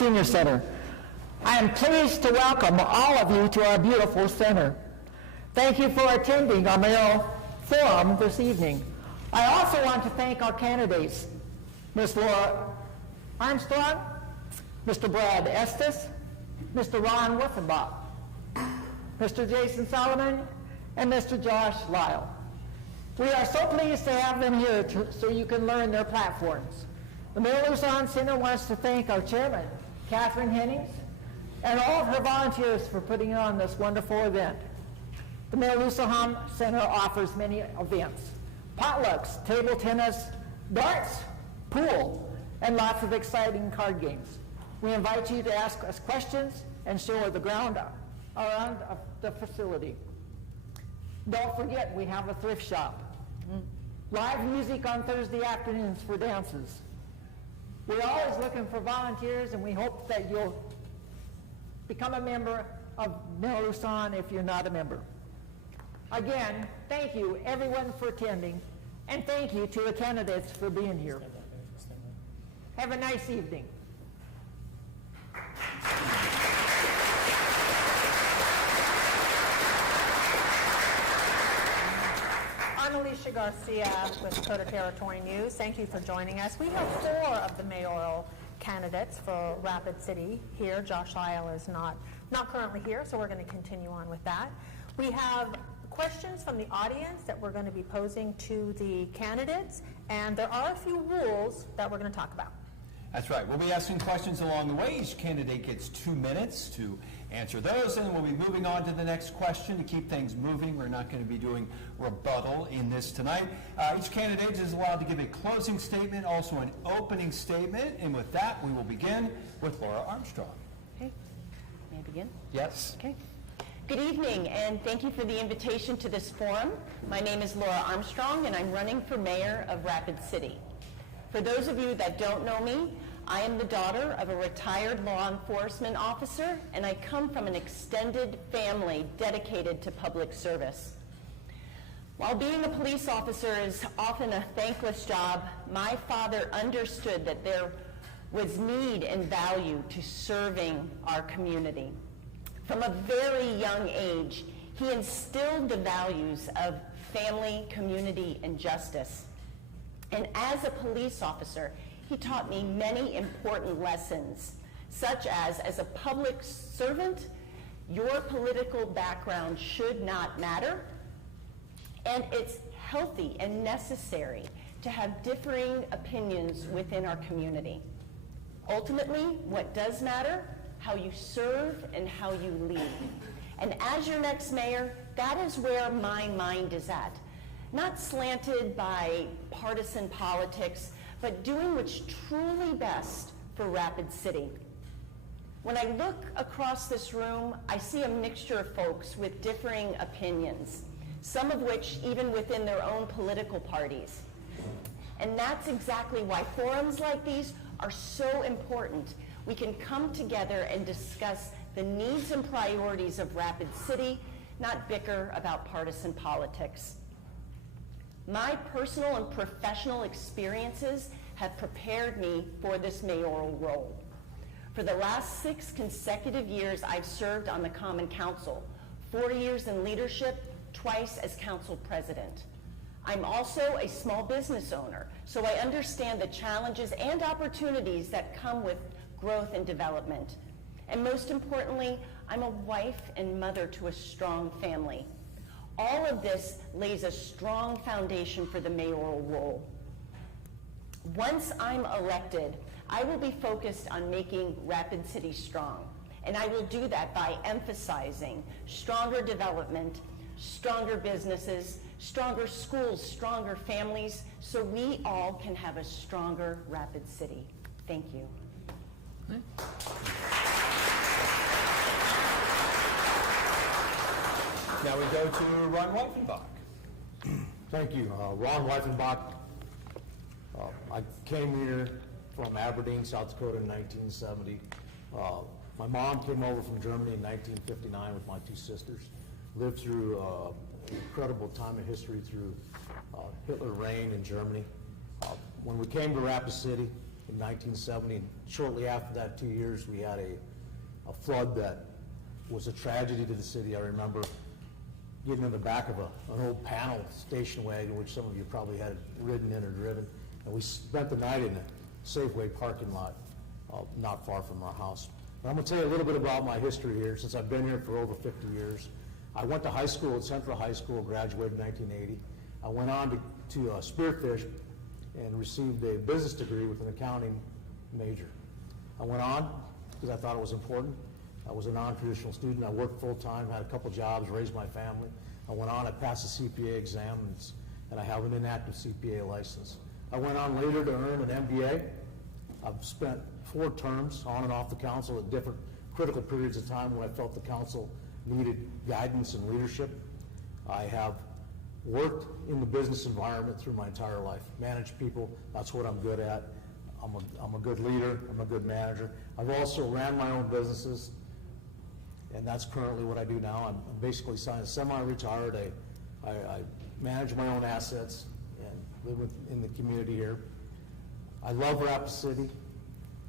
Senior Center. I am pleased to welcome all of you to our beautiful center. Thank you for attending our Mayoral Forum this evening. I also want to thank our candidates, Ms. Laura Armstrong, Mr. Brad Estes, Mr. Ron Weifenbach, Mr. Jason Salamun, and Mr. Josh Lyle. We are so pleased to have them here so you can learn their platforms. The Mayoral Center wants to thank our chairman, Catherine Hennings, and all of her volunteers for putting on this wonderful event. The Mayoral Center offers many events: potlucks, table tennis, darts, pool, and lots of exciting card games. We invite you to ask us questions and show the ground around the facility. Don't forget, we have a thrift shop. Live music on Thursday afternoons for dances. We're always looking for volunteers, and we hope that you'll become a member of Mayoral if you're not a member. Again, thank you everyone for attending, and thank you to the candidates for being here. Have a nice evening. I'm Alicia Garcia with KOTA Territory News. Thank you for joining us. We have 4 of the mayoral candidates for Rapid City here. Josh Lyle is not currently here, so we're going to continue on with that. We have questions from the audience that we're going to be posing to the candidates, and there are a few rules that we're going to talk about. That's right. We'll be asking questions along the way. Each candidate gets 2 minutes to answer those, and we'll be moving on to the next question to keep things moving. We're not going to be doing rebuttal in this tonight. Each candidate is allowed to give a closing statement, also an opening statement, and with that, we will begin with Laura Armstrong. Okay. May I begin? Yes. Okay. Good evening, and thank you for the invitation to this forum. My name is Laura Armstrong, and I'm running for mayor of Rapid City. For those of you that don't know me, I am the daughter of a retired law enforcement officer, and I come from an extended family dedicated to public service. While being a police officer is often a thankless job, my father understood that there was need and value to serving our community. From a very young age, he instilled the values of family, community, and justice. And as a police officer, he taught me many important lessons, such as a public servant, your political background should not matter, and it's healthy and necessary to have differing opinions within our community. Ultimately, what does matter? How you serve and how you lead. And as your next mayor, that is where my mind is at. Not slanted by partisan politics, but doing what's truly best for Rapid City. When I look across this room, I see a mixture of folks with differing opinions, some of which even within their own political parties. And that's exactly why forums like these are so important. We can come together and discuss the needs and priorities of Rapid City, not bicker about partisan politics. My personal and professional experiences have prepared me for this mayoral role. For the last 6 consecutive years, I've served on the Common Council, 4 years in leadership, twice as council president. I'm also a small business owner, so I understand the challenges and opportunities that come with growth and development. And most importantly, I'm a wife and mother to a strong family. All of this lays a strong foundation for the mayoral role. Once I'm elected, I will be focused on making Rapid City strong. And I will do that by emphasizing stronger development, stronger businesses, stronger schools, stronger families, so we all can have a stronger Rapid City. Thank you. Now we go to Ron Weifenbach. Thank you. Ron Weifenbach. I came here from Aberdeen, South Dakota in 1970. My mom came over from Germany in 1959 with my 2 sisters. Lived through an incredible time of history through Hitler reign in Germany. When we came to Rapid City, in 1970. And shortly after that, 2 years, we had a flood that was a tragedy to the city. I remember getting in the back of an old panel station wagon, which some of you probably had ridden in or driven, and we spent the night in a Safeway parking lot not far from our house. But I'm going to tell you a little bit about my history here, since I've been here for over 50 years. I went to high school at Central High School, graduated in 1980. I went on to Spearfish and received a business degree with an accounting major. I went on because I thought it was important. I was a non-traditional student. I worked full-time, had a couple jobs, raised my family. I went on, I passed the CPA exam, and I have an inactive CPA license. I went on later to earn an MBA. I've spent 4 terms on and off the council at different critical periods of time when I felt the council needed guidance and leadership. I have worked in the business environment through my entire life. Managed people, that's what I'm good at. I'm a good leader, I'm a good manager. I've also ran my own businesses, and that's currently what I do now. I'm basically semi-retired. I manage my own assets and live in the community here. I love Rapid City.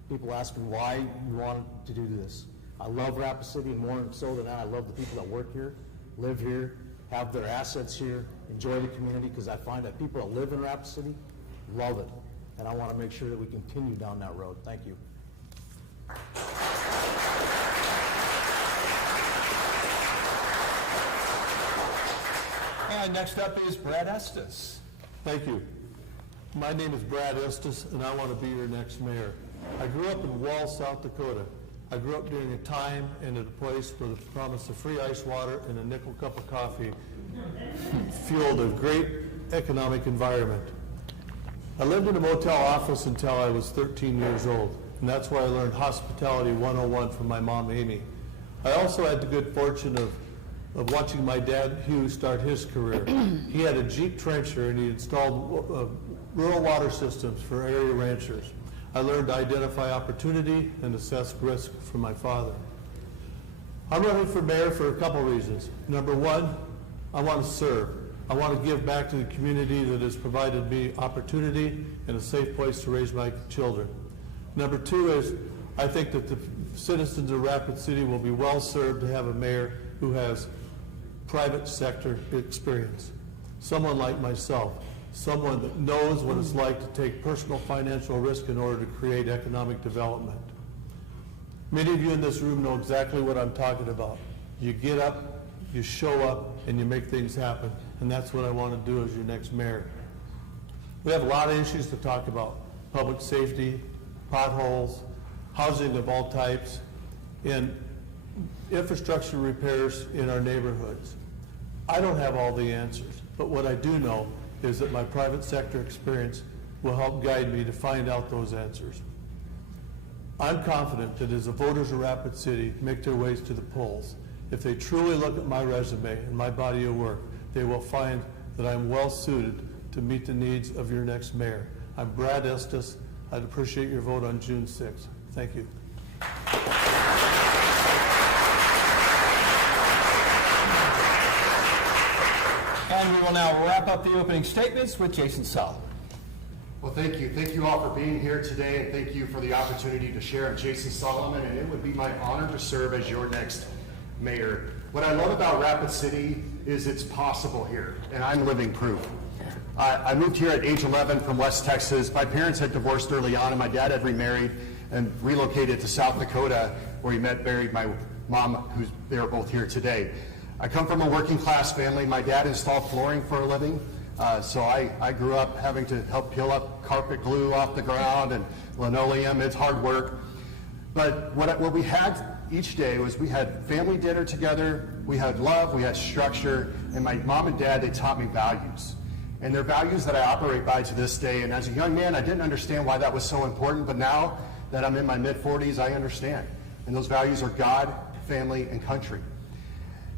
People ask me why you wanted to do this. I love Rapid City, and more so than that, I love the people that work here, live here, have their assets here, enjoy the community, because I find that people that live in Rapid City love it, and I want to make sure that we continue down that road. Thank you. And next up is Brad Estes. Thank you. My name is Brad Estes, and I want to be your next mayor. I grew up in Wall, South Dakota. I grew up during a time and at a place where the promise of free ice water and a nickel cup of coffee fueled a great economic environment. I lived in a motel office until I was 13 years old, and that's where I learned Hospitality 101 from my mom, Amy. I also had the good fortune of watching my dad, Hugh, start his career. He had a Jeep trencher, and he installed rural water systems for area ranchers. I learned to identify opportunity and assess risk from my father. I'm running for mayor for a couple reasons. Number one, I want to serve. I want to give back to the community that has provided me opportunity and a safe place to raise my children. Number two is, I think that the citizens of Rapid City will be well served to have a mayor who has private sector experience. Someone like myself. Someone that knows what it's like to take personal financial risk in order to create economic development. Many of you in this room know exactly what I'm talking about. You get up, you show up, and you make things happen, and that's what I want to do as your next mayor. We have a lot of issues to talk about. Public safety, potholes, housing of all types, and infrastructure repairs in our neighborhoods. I don't have all the answers, but what I do know is that my private sector experience will help guide me to find out those answers. I'm confident that as the voters of Rapid City make their ways to the polls, if they truly look at my resume and my body of work, they will find that I'm well suited to meet the needs of your next mayor. I'm Brad Estes. I'd appreciate your vote on June 6th. Thank you. And we will now wrap up the opening statements with Jason Salamun. Well, thank you. Thank you all for being here today, and thank you for the opportunity to share. I'm Jason Salamun, and it would be my honor to serve as your next mayor. What I love about Rapid City is it's possible here, and I'm living proof. I moved here at age 11 from West Texas. My parents had divorced early on, and my dad had remarried and relocated to South Dakota, where he married my mom, they are both here today. I come from a working class family. My dad installed flooring for a living, so I grew up having to help peel up carpet glue off the ground and linoleum. It's hard work. But what we had each day was we had family dinner together, we had love, we had structure, and my mom and dad, they taught me values. And they're values that I operate by to this day. And as a young man, I didn't understand why that was so important, but now that I'm in my mid-40s, I understand. And those values are God, family, and country.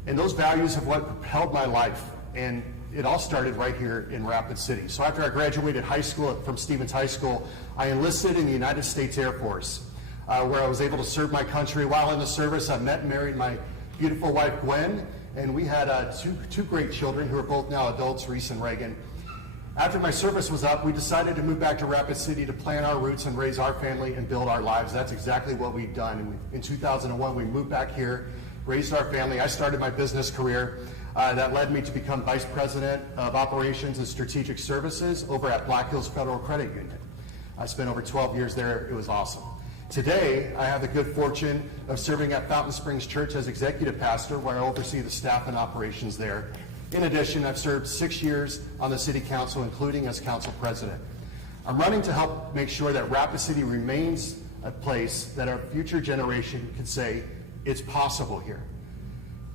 And those values have what propelled my life. And it all started right here in Rapid City. So after I graduated high school from Stevens High School, I enlisted in the United States Air Force, where I was able to serve my country. While in the service, I met and married my beautiful wife, Gwen, and we had two great children who are both now adults, Reese and Reagan. After my service was up, we decided to move back to Rapid City to plant our roots and raise our family and build our lives. That's exactly what we've done. In 2001, we moved back here, raised our family. I started my business career. That led me to become Vice President of Operations and Strategic Services over at Black Hills Federal Credit Union. I spent over 12 years there. It was awesome. Today, I have the good fortune of serving at Fountain Springs Church as executive pastor, where I oversee the staff and operations there. In addition, I've served 6 years on the City Council, including as council president. I'm running to help make sure that Rapid City remains a place that our future generation can say, it's possible here.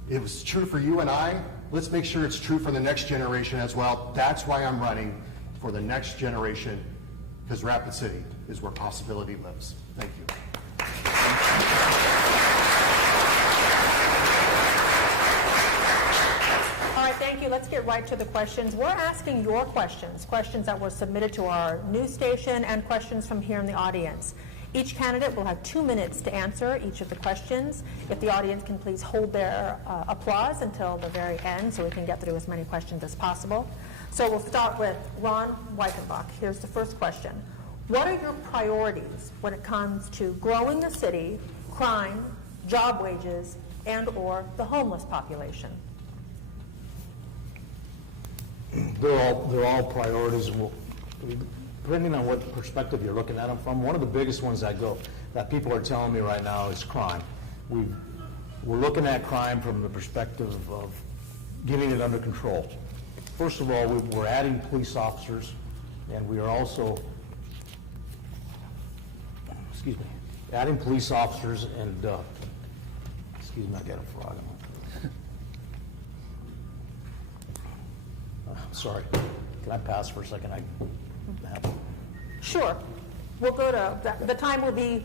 It was true for you and I. Let's make sure it's true for the next generation as well. That's why I'm running for the next generation, because Rapid City is where possibility lives. Thank you. All right, thank you. Let's get right to the questions. We're asking your questions, questions that were submitted to our news station and questions from here in the audience. Each candidate will have 2 minutes to answer each of the questions. If the audience can please hold their applause until the very end so we can get through as many questions as possible. So we'll start with Ron Weifenbach. Here's the first question. What are your priorities when it comes to growing the city, crime, job wages, and/or the homeless population? They're all priorities. Depending on what perspective you're looking at them from, one of the biggest ones that people are telling me right now is crime. We're looking at crime from the perspective of getting it under control. First of all, we're adding police officers, and we are also, adding police officers and, I got a frog in my throat. Sorry, can I pass for a second? Sure. We'll go to, the time will be,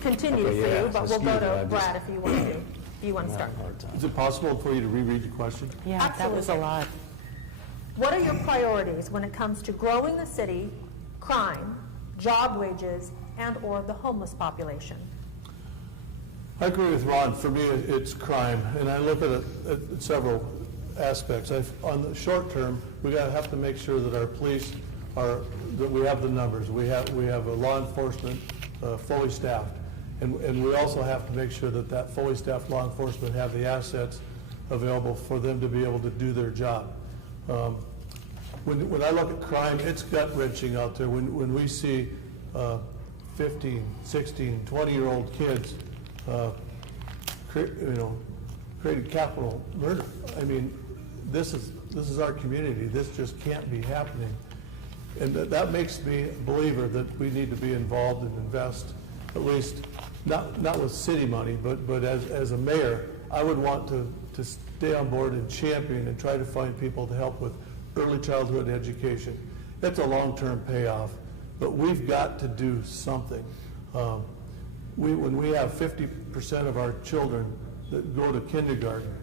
continued Okay, for yeah, you, but we'll excuse go me, to I Brad if you want to. If you want to start. Is it possible for you to reread the question? Yeah, that was a lot. What are your priorities when it comes to growing the city, crime, job wages, and/or the homeless population? I agree with Ron. For me, it's crime, and I look at it at several aspects. On the short term, we have to make sure that our police that we have the numbers. We have a law enforcement fully staffed, and we also have to make sure that fully staffed law enforcement have the assets available for them to be able to do their job. When I look at crime, it's gut-wrenching out there. When we see 15, 16, 20-year-old kids creating capital murder. I mean, this is our community. This just can't be happening. And that makes me a believer that we need to be involved and invest, at least not with city money, but as a mayor, I would want to stay on board and champion and try to find people to help with early childhood education. It's a long-term payoff, but we've got to do something. When we have 50% of our children that go to kindergarten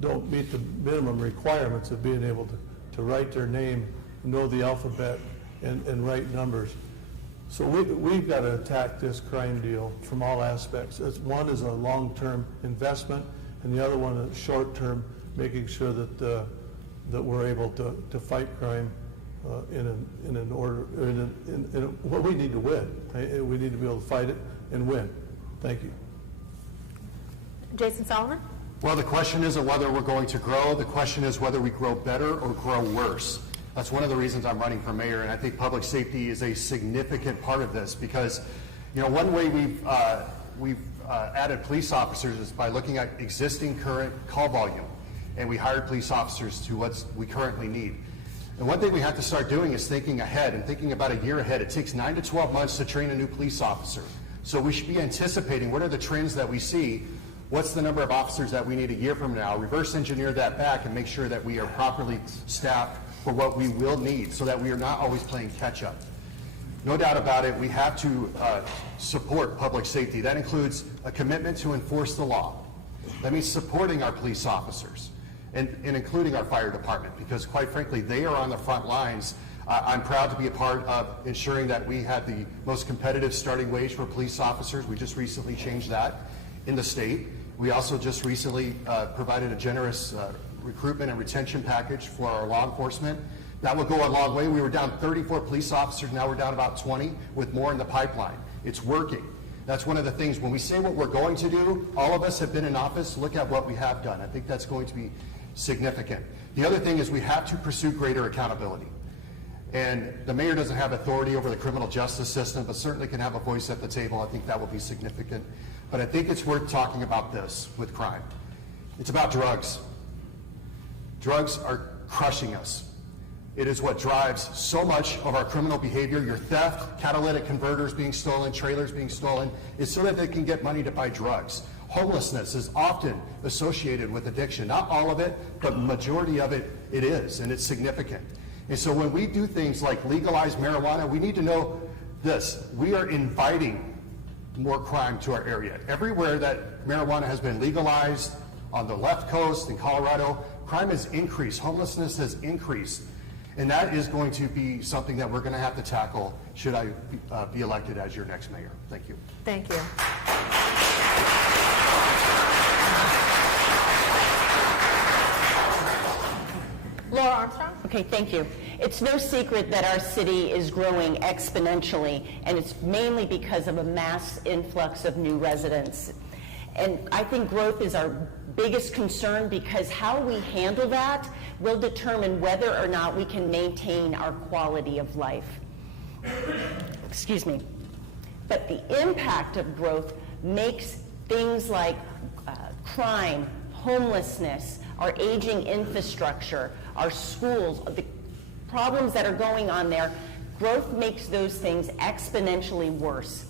don't meet the minimum requirements of being able to write their name, know the alphabet, and write numbers. So we've got to attack this crime deal from all aspects. One is a long-term investment, and the other one is short-term, making sure that we're able to fight crime in what we need to win. We need to be able to fight it and win. Thank you. Jason Salamun? Well, the question isn't whether we're going to grow. The question is whether we grow better or grow worse. That's one of the reasons I'm running for mayor, and I think public safety is a significant part of this because, one way we've added police officers is by looking at existing current call volume, and we hired police officers to what we currently need. And one thing we have to start doing is thinking ahead and thinking about a year ahead. It takes 9 to 12 months to train a new police officer. So we should be anticipating what are the trends that we see, what's the number of officers that we need a year from now, reverse engineer that back and make sure that we are properly staffed for what we will need so that we are not always playing catch up. No doubt about it, we have to support public safety. That includes a commitment to enforce the law. That means supporting our police officers. And including our fire department, because quite frankly, they are on the front lines. I'm proud to be a part of ensuring that we have the most competitive starting wage for police officers. We just recently changed that in the state. We also just recently provided a generous recruitment and retention package for our law enforcement. That will go a long way. We were down 34 police officers, now we're down about 20 with more in the pipeline. It's working. That's one of the things, when we say what we're going to do, all of us have been in office, look at what we have done. I think that's going to be significant. The other thing is we have to pursue greater accountability. And the mayor doesn't have authority over the criminal justice system, but certainly can have a voice at the table. I think that will be significant. But I think it's worth talking about this with crime. It's about drugs. Drugs are crushing us. It is what drives so much of our criminal behavior. Your theft, catalytic converters being stolen, trailers being stolen, is so that they can get money to buy drugs. Homelessness is often associated with addiction. Not all of it, but majority of it, it is, and it's significant. And so when we do things like legalize marijuana, we need to know this. We are inviting more crime to our area. Everywhere that marijuana has been legalized, on the left coast, in Colorado, crime has increased, homelessness has increased. And that is going to be something that we're going to have to tackle should I be elected as your next mayor. Thank you. Thank you. Laura Armstrong? Okay, thank you. It's no secret that our city is growing exponentially, and it's mainly because of a mass influx of new residents. And I think growth is our biggest concern, because how we handle that will determine whether or not we can maintain our quality of life. Excuse me. But the impact of growth makes things like crime, homelessness, our aging infrastructure, our schools, the problems that are going on there, growth makes those things exponentially worse.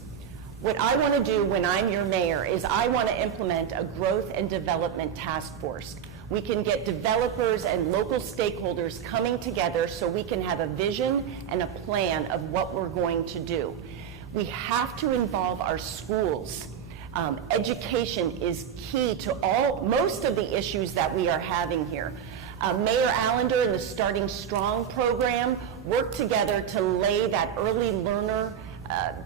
What I want to do when I'm your mayor is I want to implement a growth and development task force. We can get developers and local stakeholders coming together so we can have a vision and a plan of what we're going to do. We have to involve our schools. Education is key to most of the issues that we are having here. Mayor Allender and the Starting Strong program work together to lay that early learner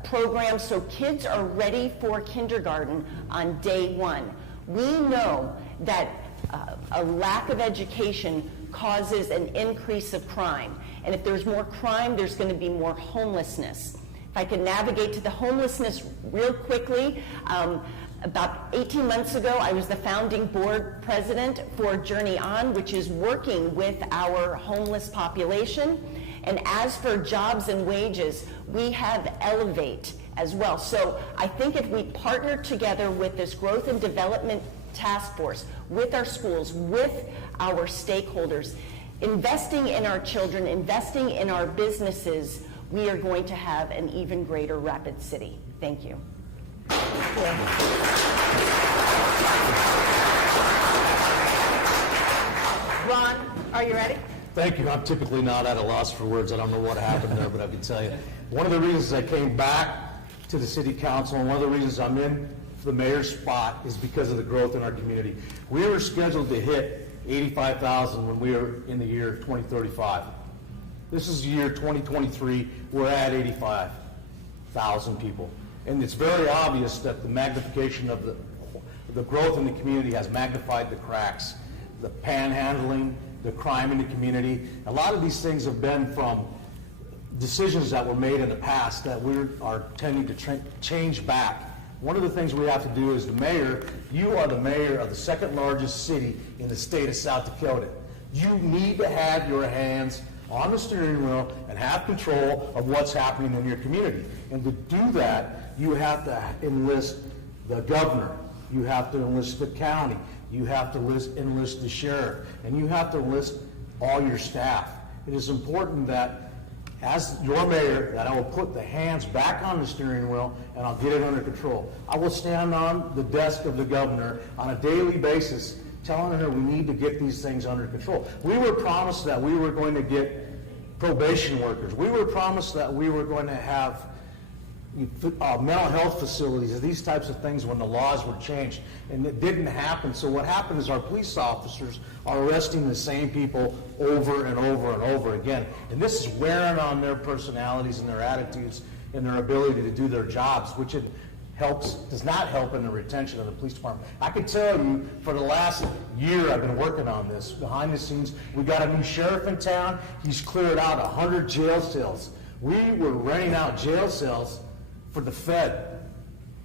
program so kids are ready for kindergarten on day one. We know that a lack of education causes an increase of crime. And if there's more crime, there's going to be more homelessness. If I can navigate to the homelessness real quickly, about 18 months ago, I was the founding board president for Journey On, which is working with our homeless population. And as for jobs and wages, we have Elevate as well. So I think if we partner together with this growth and development task force, with our schools, with our stakeholders, investing in our children, investing in our businesses, we are going to have an even greater Rapid City. Thank you. Ron, are you ready? Thank you. I'm typically not at a loss for words. I don't know what happened there, but I can tell you. One of the reasons I came back to the city council, and one of the reasons I'm in for the mayor's spot, is because of the growth in our community. We were scheduled to hit 85,000 when we were in the year 2035. This is the year 2023. We're at 85,000 people. And it's very obvious that the magnification of the growth in the community has magnified the cracks, the panhandling, the crime in the community. A lot of these things have been from decisions that were made in the past that we are tending to change back. One of the things we have to do as the mayor, you are the mayor of the second largest city in the state of South Dakota. You need to have your hands on the steering wheel and have control of what's happening in your community. And to do that, you have to enlist the governor. You have to enlist the county. You have to enlist the sheriff. And you have to enlist all your staff. It is important that, as your mayor, that I will put the hands back on the steering wheel and I'll get it under control. I will stand on the desk of the governor on a daily basis telling her we need to get these things under control. We were promised that we were going to get probation workers. We were promised that we were going to have mental health facilities, these types of things when the laws were changed, and it didn't happen. So what happened is our police officers are arresting the same people over and over and over again, and this is wearing on their personalities and their attitudes and their ability to do their jobs, which does not help in the retention of the police department. I can tell you, for the last year I've been working on this, behind the scenes, we got a new sheriff in town. He's cleared out 100 jail cells. We were renting out jail cells for the Fed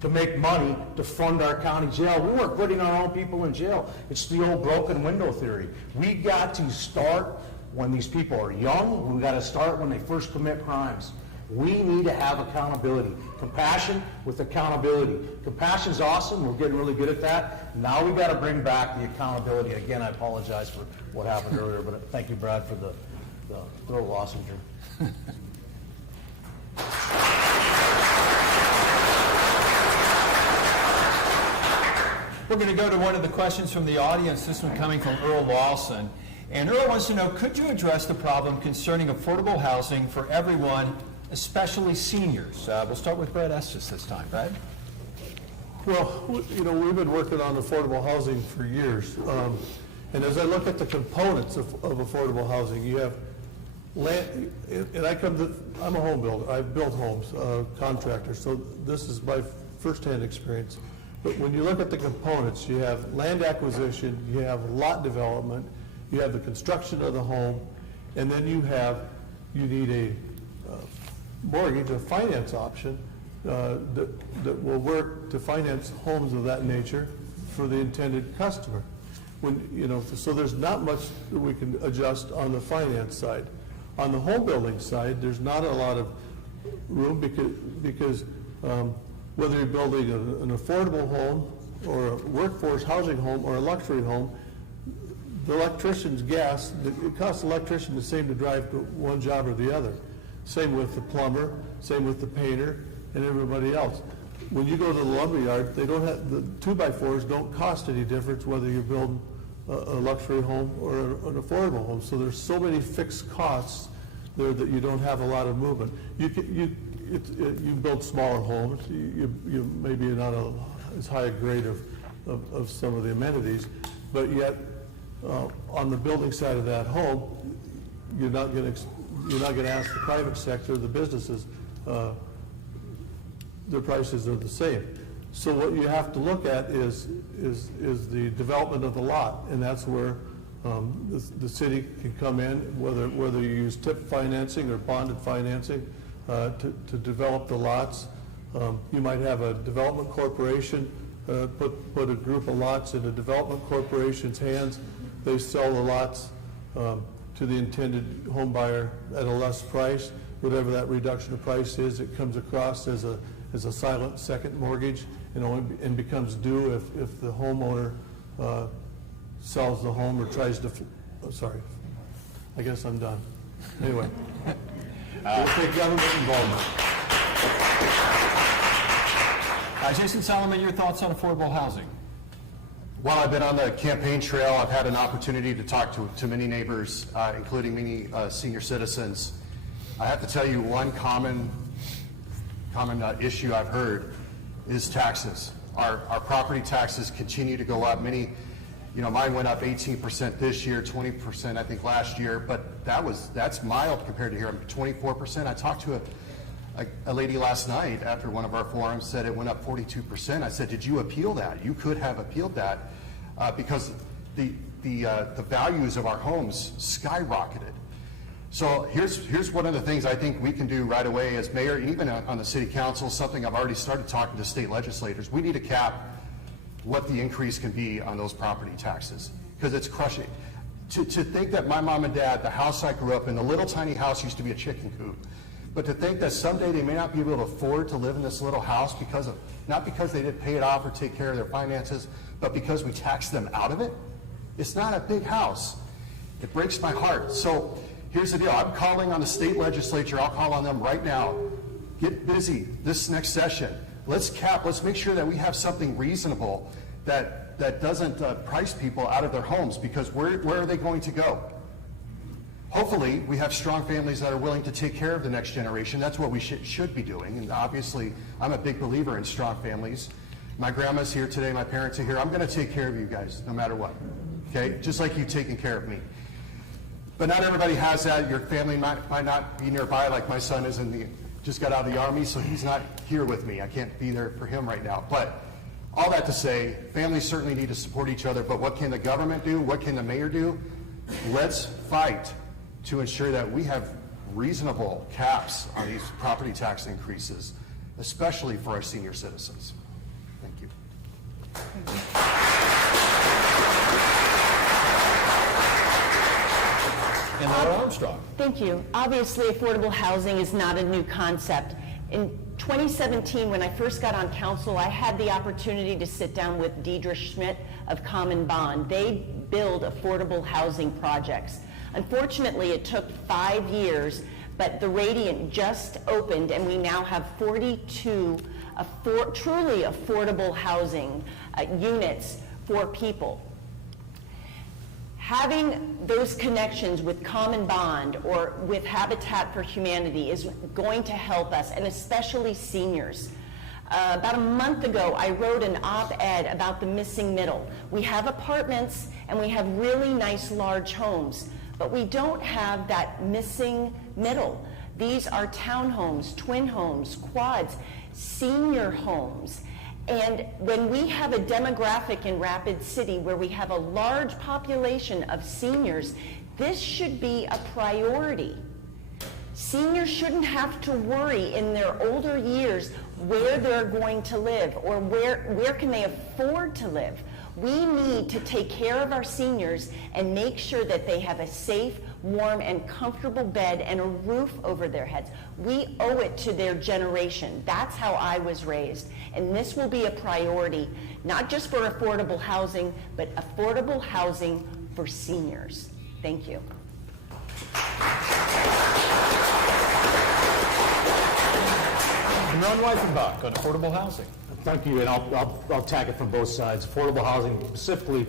to make money to fund our county jail. We weren't putting our own people in jail. It's the old broken window theory. We got to start when these people are young. We got to start when they first commit crimes. We need to have accountability. Compassion with accountability. Compassion's awesome. We're getting really good at that. Now we got to bring back the accountability. Again, I apologize for what happened earlier, but thank you, Brad, for the throat lozenge. We're going to go to one of the questions from the audience, this one coming from Earl Lawson. And Earl wants to know, could you address the problem concerning affordable housing for everyone, especially seniors? We'll start with Brad Estes this time. Brad? Well, we've been working on affordable housing for years. And as I look at the components of affordable housing, you have land, and I'm a home builder. I've built homes, contractor, so this is my firsthand experience. But when you look at the components, you have land acquisition, you have lot development, you have the construction of the home, and then you need a mortgage, a finance option that will work to finance homes of that nature for the intended customer. So there's not much that we can adjust on the finance side. On the home building side, there's not a lot of room because whether you're building an affordable home or a workforce housing home or a luxury home, the electrician's gas, it costs the electrician the same to drive to one job or the other. Same with the plumber, same with the painter, and everybody else. When you go to the lumber yard, they don't have, the 2x4s don't cost any difference whether you're building a luxury home or an affordable home. So there's so many fixed costs there that you don't have a lot of movement. You build smaller homes, you maybe not as high a grade of some of the amenities, but yet on the building side of that home, you're not going to ask the private sector, the businesses, their prices are the same. So what you have to look at is the development of the lot, and that's where the city can come in, whether you use TIP financing or bonded financing to develop the lots. You might have a development corporation put a group of lots in a development corporation's hands. They sell the lots to the intended home buyer at a less price. Whatever that reduction of price is, it comes across as a silent second mortgage, and becomes due if the homeowner sells the home or tries to. Sorry, I guess I'm done. Anyway, we'll take government involvement. Jason Salamun, your thoughts on affordable housing? While I've been on the campaign trail, I've had an opportunity to talk to many neighbors, including many senior citizens. I have to tell you, one common issue I've heard is taxes. Our property taxes continue to go up. Many, mine went up 18% this year, 20% I think last year, but that's mild compared to here. 24%. I talked to a lady last night after one of our forums, said it went up 42%. I said, did you appeal that? You could have appealed that because the values of our homes skyrocketed. So here's one of the things I think we can do right away as mayor, and even on the city council, something I've already started talking to state legislators. We need to cap what the increase can be on those property taxes, because it's crushing. To think that my mom and dad, the house I grew up in, the little tiny house used to be a chicken coop, but to think that someday they may not be able to afford to live in this little house not because they didn't pay it off or take care of their finances, but because we taxed them out of it. It's not a big house. It breaks my heart. So here's the deal. I'm calling on the state legislature. I'll call on them right now. Get busy this next session. Let's make sure that we have something reasonable that doesn't price people out of their homes, because where are they going to go? Hopefully, we have strong families that are willing to take care of the next generation. That's what we should be doing. And obviously, I'm a big believer in strong families. My grandma's here today. My parents are here. I'm going to take care of you guys no matter what. Okay? Just like you've taken care of me. But not everybody has that. Your family might not be nearby, like my son is in just got out of the Army, so he's not here with me. I can't be there for him right now. But all that to say, families certainly need to support each other, but what can the government do? What can the mayor do? Let's fight to ensure that we have reasonable caps on these property tax increases, especially for our senior citizens. Thank you. And Laura Armstrong. Thank you. Obviously, affordable housing is not a new concept. In 2017, when I first got on council, I had the opportunity to sit down with Deidre Schmidt of Common Bond. They build affordable housing projects. Unfortunately, it took 5 years, but the Radiant just opened, and we now have 42 truly affordable housing units for people. Having those connections with Common Bond or with Habitat for Humanity is going to help us, and especially seniors. About a month ago, I wrote an op-ed about the missing middle. We have apartments and we have really nice large homes, but we don't have that missing middle. These are townhomes, twin homes, quads, senior homes. And when we have a demographic in Rapid City where we have a large population of seniors, this should be a priority. Seniors shouldn't have to worry in their older years where they're going to live or where can they afford to live. We need to take care of our seniors and make sure that they have a safe, warm, and comfortable bed and a roof over their heads. We owe it to their generation. That's how I was raised. And this will be a priority, not just for affordable housing, but affordable housing for seniors. Thank you. And Ron Weifenbach on affordable housing. Thank you, and I'll tack it from both sides. Affordable housing, specifically,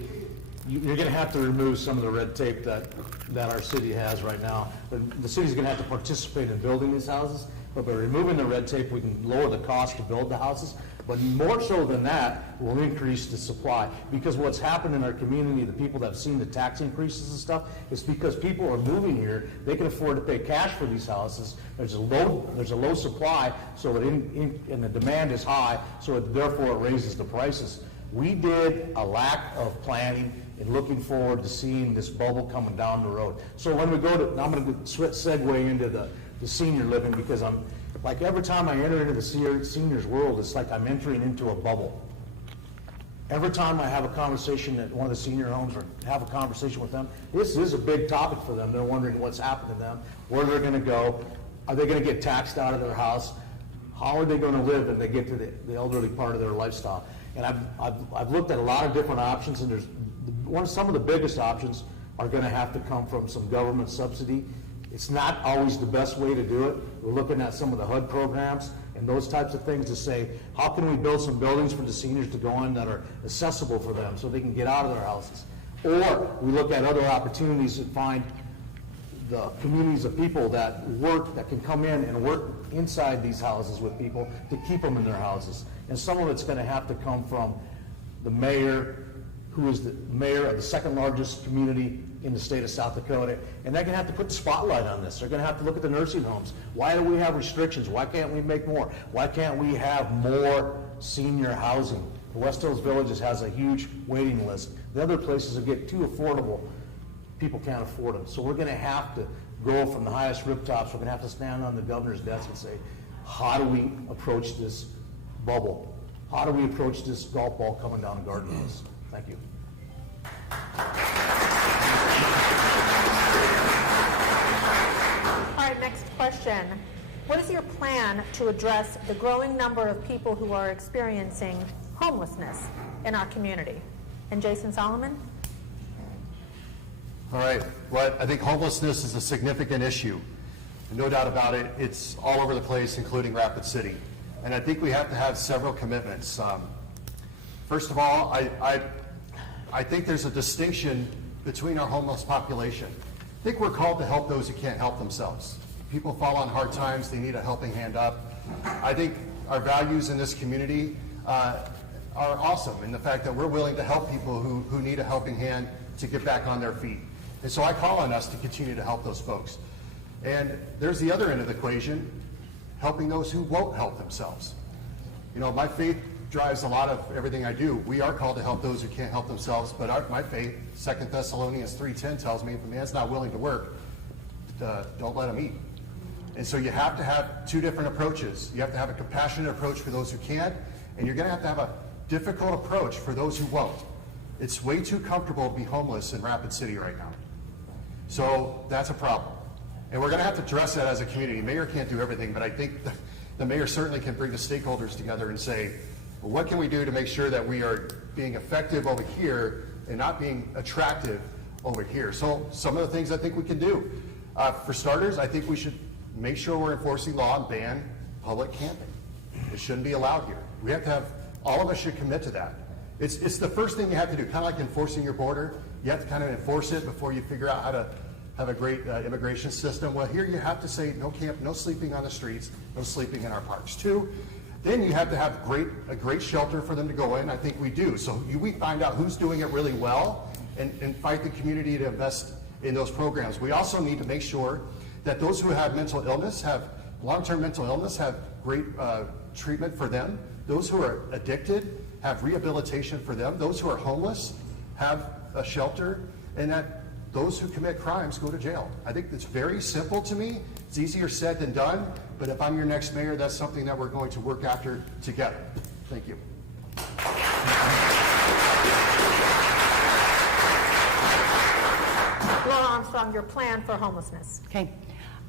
you're going to have to remove some of the red tape that our city has right now. The city's going to have to participate in building these houses, but by removing the red tape, we can lower the cost to build the houses. But more so than that, we'll increase the supply. Because what's happened in our community, the people that have seen the tax increases and stuff, is because people are moving here, they can afford to pay cash for these houses. There's a low supply, so that and the demand is high, so therefore it raises the prices. We did a lack of planning and looking forward to seeing this bubble coming down the road. So when we go to, I'm going to segue into the senior living, because I'm like, every time I enter into the seniors world, it's like I'm entering into a bubble. Every time I have a conversation at one of the senior homes or have a conversation with them, this is a big topic for them. They're wondering what's happened to them, where they're going to go, are they going to get taxed out of their house, how are they going to live when they get to the elderly part of their lifestyle. And I've looked at a lot of different options, and some of the biggest options are going to have to come from some government subsidy. It's not always the best way to do it. We're looking at some of the HUD programs and those types of things to say, how can we build some buildings for the seniors to go in that are accessible for them so they can get out of their houses? Or we look at other opportunities and find the communities of people that can come in and work inside these houses with people to keep them in their houses. And some of it's going to have to come from the mayor, who is the mayor of the second largest community in the state of South Dakota, and they're going to have to put the spotlight on this. They're going to have to look at the nursing homes. Why do we have restrictions? Why can't we make more? Why can't we have more senior housing? The West Hills Villages has a huge waiting list. The other places that get too affordable, people can't afford them. So we're going to have to go from the highest rooftops. We're going to have to stand on the governor's desk and say, how do we approach this bubble? How do we approach this golf ball coming down the garden hose? Thank you. All right, next question. What is your plan to address the growing number of people who are experiencing homelessness in our community? And Jason Salamun? All right. Well, I think homelessness is a significant issue. No doubt about it. It's all over the place, including Rapid City. And I think we have to have several commitments. First of all, I think there's a distinction between our homeless population. I think we're called to help those who can't help themselves. People fall on hard times, they need a helping hand up. I think our values in this community are awesome in the fact that we're willing to help people who need a helping hand to get back on their feet. And so I call on us to continue to help those folks. And there's the other end of the equation. helping those who won't help themselves. You know, my faith drives a lot of everything I do. We are called to help those who can't help themselves, but my faith, 2 Thessalonians 3:10 tells me if a man's not willing to work, don't let him eat. And so you have to have two different approaches. You have to have a compassionate approach for those who can't, and you're going to have a difficult approach for those who won't. It's way too comfortable to be homeless in Rapid City right now. So that's a problem. And we're going to have to address that as a community. Mayor can't do everything, but I think the mayor certainly can bring the stakeholders together and say, well, what can we do to make sure that we are being effective over here and not being attractive over here? So some of the things I think we can do. For starters, I think we should make sure we're enforcing law and ban public camping. It shouldn't be allowed here. We have to have, all of us should commit to that. It's the first thing you have to do, kind of like enforcing your border. You have to kind of enforce it before you figure out how to have a great immigration system. Well, here you have to say no camp, no sleeping on the streets, no sleeping in our parks. 2, then you have to have a great shelter for them to go in. I think we do. So we find out who's doing it really well and fight the community to invest in those programs. We also need to make sure that those who have mental illness, have long-term mental illness, have great treatment for them. Those who are addicted have rehabilitation for them. Those who are homeless have a shelter, and that those who commit crimes go to jail. I think it's very simple to me. It's easier said than done, but if I'm your next mayor, that's something that we're going to work after together. Thank you. Laura Armstrong, your plan for homelessness. Okay.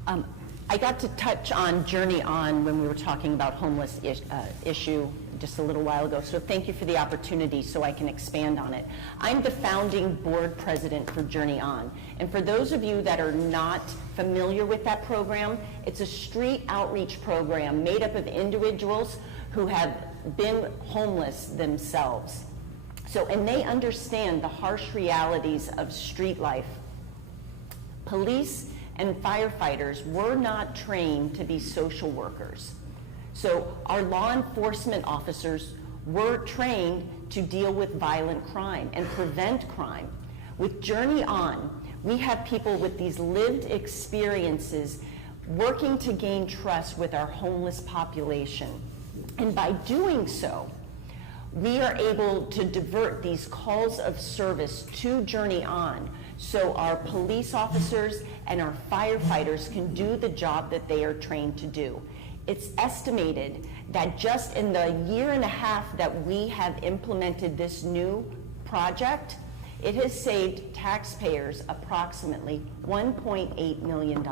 I got to touch on Journey On when we were talking about homeless issue just a little while ago, so thank you for the opportunity so I can expand on it. I'm the founding board president for Journey On, and for those of you that are not familiar with that program, it's a street outreach program made up of individuals who have been homeless themselves. So, and they understand the harsh realities of street life. Police and firefighters were not trained to be social workers. So our law enforcement officers were trained to deal with violent crime and prevent crime. With Journey On, we have people with these lived experiences working to gain trust with our homeless population. And by doing so, we are able to divert these calls of service to Journey On, so our police officers and our firefighters can do the job that they are trained to do. It's estimated that just in the year and a half that we have implemented this new project, it has saved taxpayers approximately $1.8 million.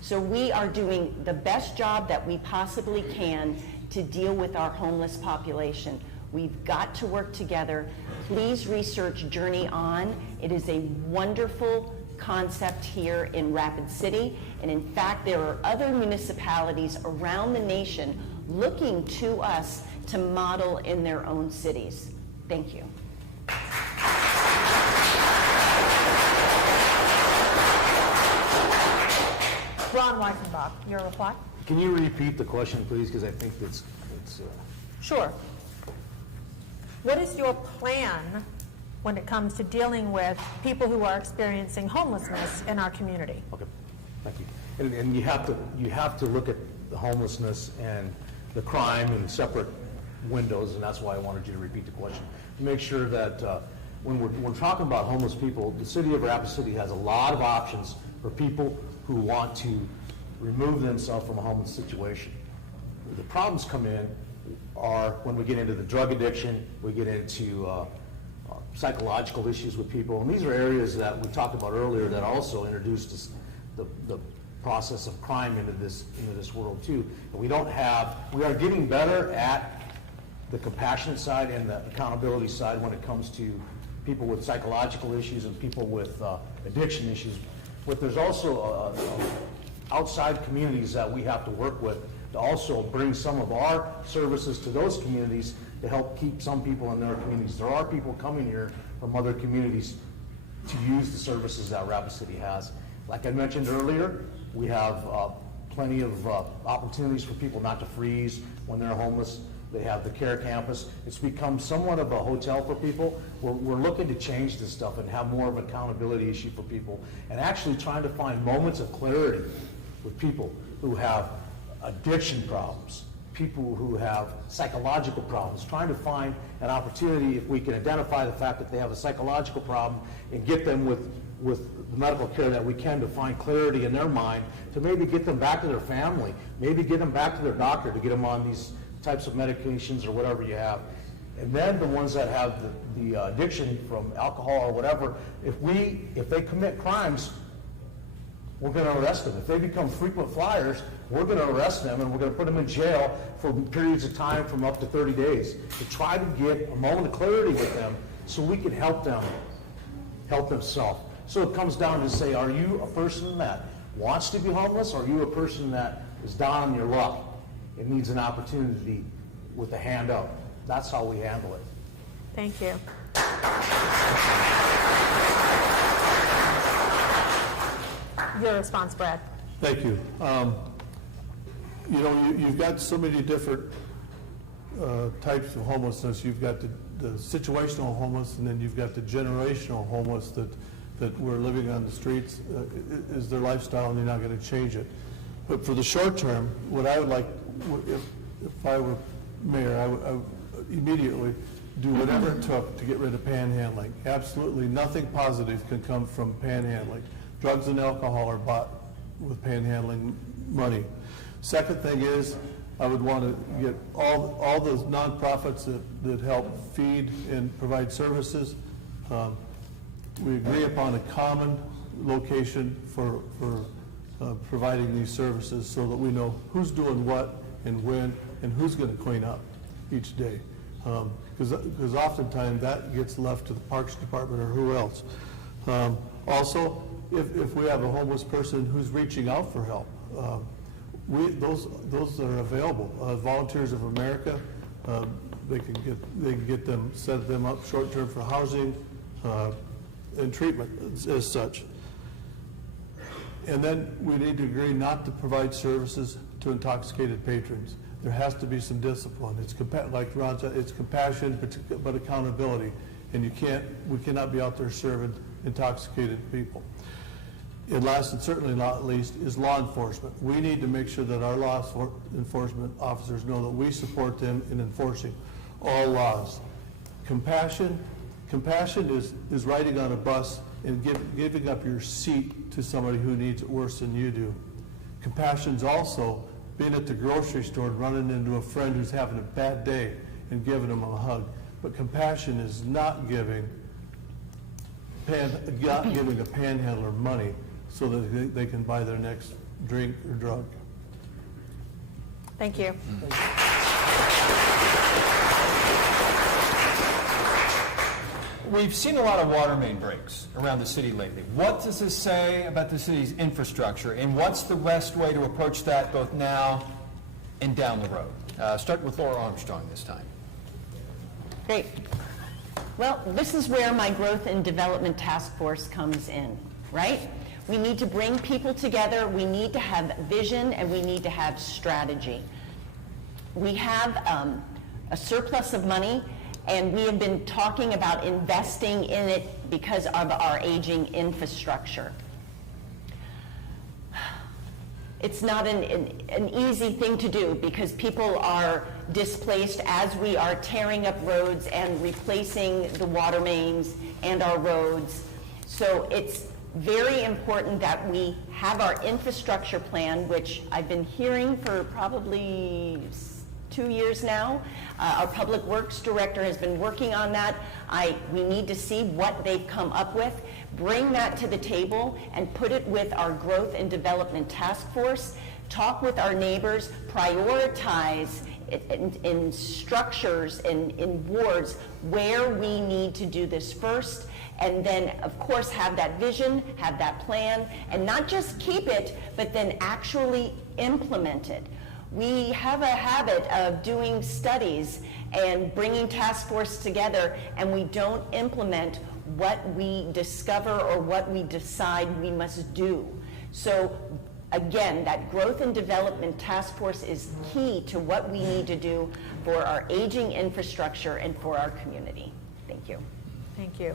So we are doing the best job that we possibly can to deal with our homeless population. We've got to work together. Please research Journey On. It is a wonderful concept here in Rapid City, and in fact there are other municipalities around the nation looking to us to model in their own cities. Thank you. Ron Weifenbach, your reply? Can you repeat the question, please? Because I think it's Sure. What is your plan when it comes to dealing with people who are experiencing homelessness in our community? okay. Thank you. And you have to look at the homelessness and the crime in separate windows, and that's why I wanted you to repeat the question to make sure that when we're talking about homeless people, the city of Rapid City has a lot of options for people who want to remove themselves from a homeless situation. The problems come in are when we get into the drug addiction, we get into psychological issues with people, and these are areas that we talked about earlier that also introduced the process of crime into this world too. And we are getting better at the compassionate side and the accountability side when it comes to people with psychological issues and people with addiction issues. But there's also outside communities that we have to work with to also bring some of our services to those communities to help keep some people in their communities. There are people coming here from other communities to use the services that Rapid City has. Like I mentioned earlier, we have plenty of opportunities for people not to freeze when they're homeless. They have the care campus. It's become somewhat of a hotel for people. We're looking to change this stuff and have more of an accountability issue for people, and actually trying to find moments of clarity with people who have addiction problems, people who have psychological problems, trying to find an opportunity, if we can identify the fact that they have a psychological problem and get them with the medical care that we can to find clarity in their mind, to maybe get them back to their family, maybe get them back to their doctor to get them on these types of medications or whatever you have. And then the ones that have the addiction from alcohol or whatever, if they commit crimes, we're going to arrest them. If they become frequent flyers, we're going to arrest them and we're going to put them in jail for periods of time from up to 30 days to try to get a moment of clarity with them so we can help them help themselves. So it comes down to say, are you a person that wants to be homeless, or are you a person that is down on your luck and needs an opportunity with a hand up? That's how we handle it. Thank you. Your response, Brad. Thank you. You know, you've got so many different types of homelessness. You've got the situational homeless, and then you've got the generational homeless that we're living on the streets is their lifestyle, and you're not going to change it. But for the short term, what I would like, if I were mayor, I would immediately do whatever it took to get rid of panhandling. Absolutely nothing positive can come from panhandling. Drugs and alcohol are bought with panhandling money. Second thing is, I would want to get all those nonprofits that help feed and provide services. We agree upon a common location for providing these services so that we know who's doing what and when and who's going to clean up each day. Because oftentimes that gets left to the Parks Department or who else. Also, if we have a homeless person who's reaching out for help, those are available. Volunteers of America, they can get them, set them up short term for housing and treatment as such. And then we need to agree not to provide services to intoxicated patrons. There has to be some discipline. It's like Ron said, it's compassion but accountability, and we cannot be out there serving intoxicated people. And last and certainly not least is law enforcement. We need to make sure that our law enforcement officers know that we support them in enforcing all laws. Compassion is riding on a bus and giving up your seat to somebody who needs it worse than you do. Compassion's also being at the grocery store and running into a friend who's having a bad day and giving them a hug. But compassion is not giving a panhandler money so that they can buy their next drink or drug. Thank you. We've seen a lot of water main breaks around the city lately. What does this say about the city's infrastructure, and what's the best way to approach that both now and down the road? Start with Laura Armstrong this time. Great. Well, this is where my Growth and Development Task Force comes in, right? We need to bring people together, we need to have vision, and we need to have strategy. We have a surplus of money, and we have been talking about investing in it because of our aging infrastructure. It's not an easy thing to do because people are displaced as we are tearing up roads and replacing the water mains and our roads. So it's very important that we have our infrastructure plan, which I've been hearing for probably 2 years now. Our Public Works Director has been working on that. We need to see what they've come up with, bring that to the table, and put it with our Growth and Development Task Force, talk with our neighbors, prioritize in structures, in wards, where we need to do this first, and then, of course, have that vision, have that plan, and not just keep it, but then actually implement it. We have a habit of doing studies and bringing task force together, and we don't implement what we discover or what we decide we must do. So again, that Growth and Development Task Force is key to what we need to do for our aging infrastructure and for our community. Thank you. Thank you.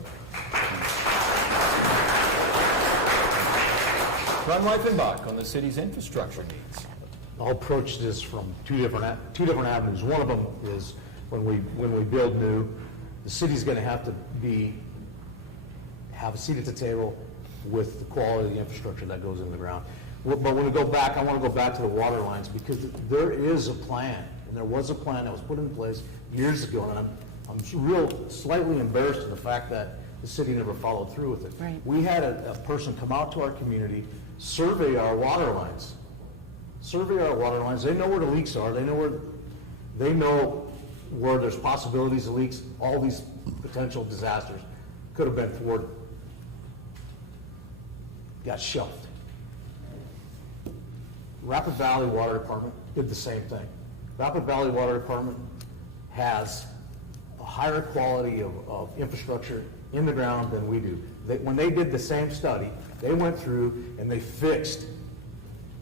Ron Weifenbach on the city's infrastructure needs. I'll approach this from two different avenues. One of them is when we build new, the city's going to have to have a seat at the table with the quality of the infrastructure that goes in the ground. But when we go back, I want to go back to the water lines, because there is a plan, and there was a plan that was put in place years ago, and I'm slightly embarrassed at the fact that the city never followed through with it. Right. We had a person come out to our community, survey our water lines. Survey our water lines. They know where the leaks are. They know where there's possibilities of leaks. All these potential disasters could have been thwarted. Got shelved. Rapid Valley Water Department did the same thing. Rapid Valley Water Department has a higher quality of infrastructure in the ground than we do. When they did the same study, they went through and they fixed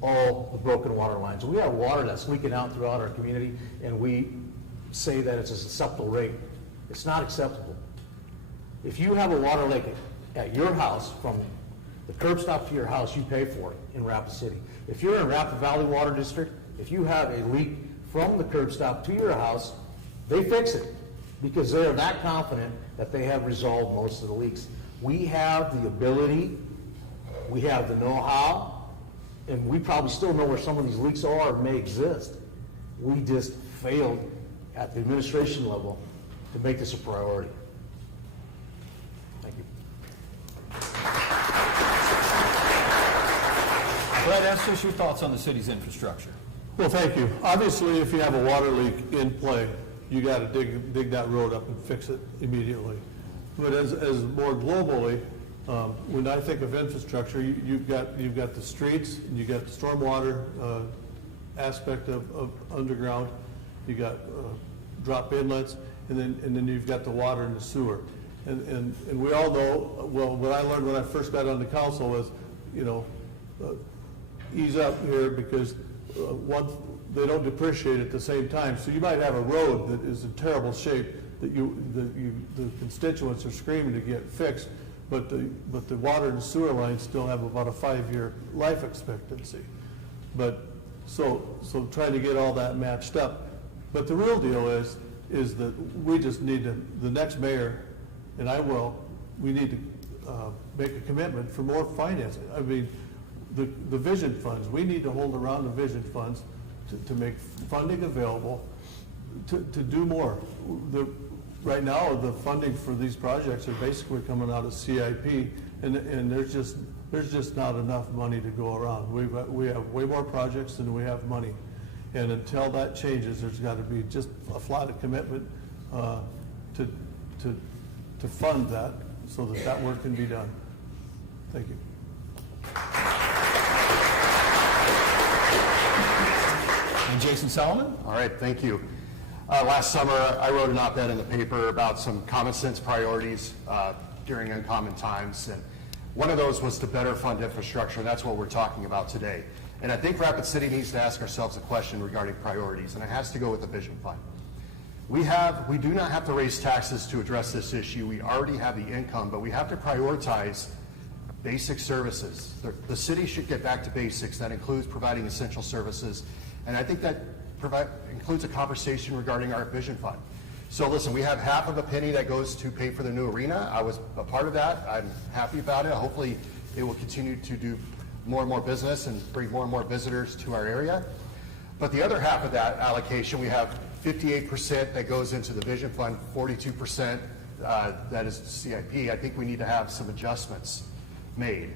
all the broken water lines. We have water that's leaking out throughout our community, and we say that it's an acceptable rate. It's not acceptable. If you have a water leak at your house, from the curb stop to your house, you pay for it in Rapid City. If you're in Rapid Valley Water District, if you have a leak from the curb stop to your house, they fix it, because they are that confident that they have resolved most of the leaks. We have the ability, we have the know-how, and we probably still know where some of these leaks are or may exist. We just failed at the administration level to make this a priority. Thank you. Brad Estes, your thoughts on the city's infrastructure? Well, thank you. Obviously, if you have a water leak in play, you got to dig that road up and fix it immediately. But as more globally, when I think of infrastructure, you've got the streets, and you got the stormwater aspect of underground. You got drop inlets, and then you've got the water and the sewer. And we all know, well, what I learned when I first got on the council was, ease up here, because they don't depreciate at the same time. So you might have a road that is in terrible shape that the constituents are screaming to get fixed, but the water and sewer lines still have about a 5-year life expectancy. But so trying to get all that matched up. But the real deal is that we just need to, the next mayor, and we need to make a commitment for more financing. I mean, the vision funds, we need to hold around the vision funds to make funding available to do more. Right now, the funding for these projects are basically coming out of CIP, and there's just not enough money to go around. We have way more projects than we have money, and until that changes, there's got to be just a flat commitment to fund that so that work can be done. Thank you. And Jason Salamun? All right, thank you. Last summer, I wrote an op-ed in the paper about some common sense priorities during uncommon times, and one of those was to better fund infrastructure, and that's what we're talking about today. And I think Rapid City needs to ask ourselves a question regarding priorities, and it has to go with the Vision Fund. We do not have to raise taxes to address this issue. We already have the income, but we have to prioritize basic services. The city should get back to basics. That includes providing essential services, and I think that includes a conversation regarding our Vision Fund. So listen, we have half of a penny that goes to pay for the new arena. I was a part of that. I'm happy about it. Hopefully it will continue to do more and more business and bring more and more visitors to our area. But the other half of that allocation, we have 58% that goes into the Vision Fund, 42% that is CIP. I think we need to have some adjustments made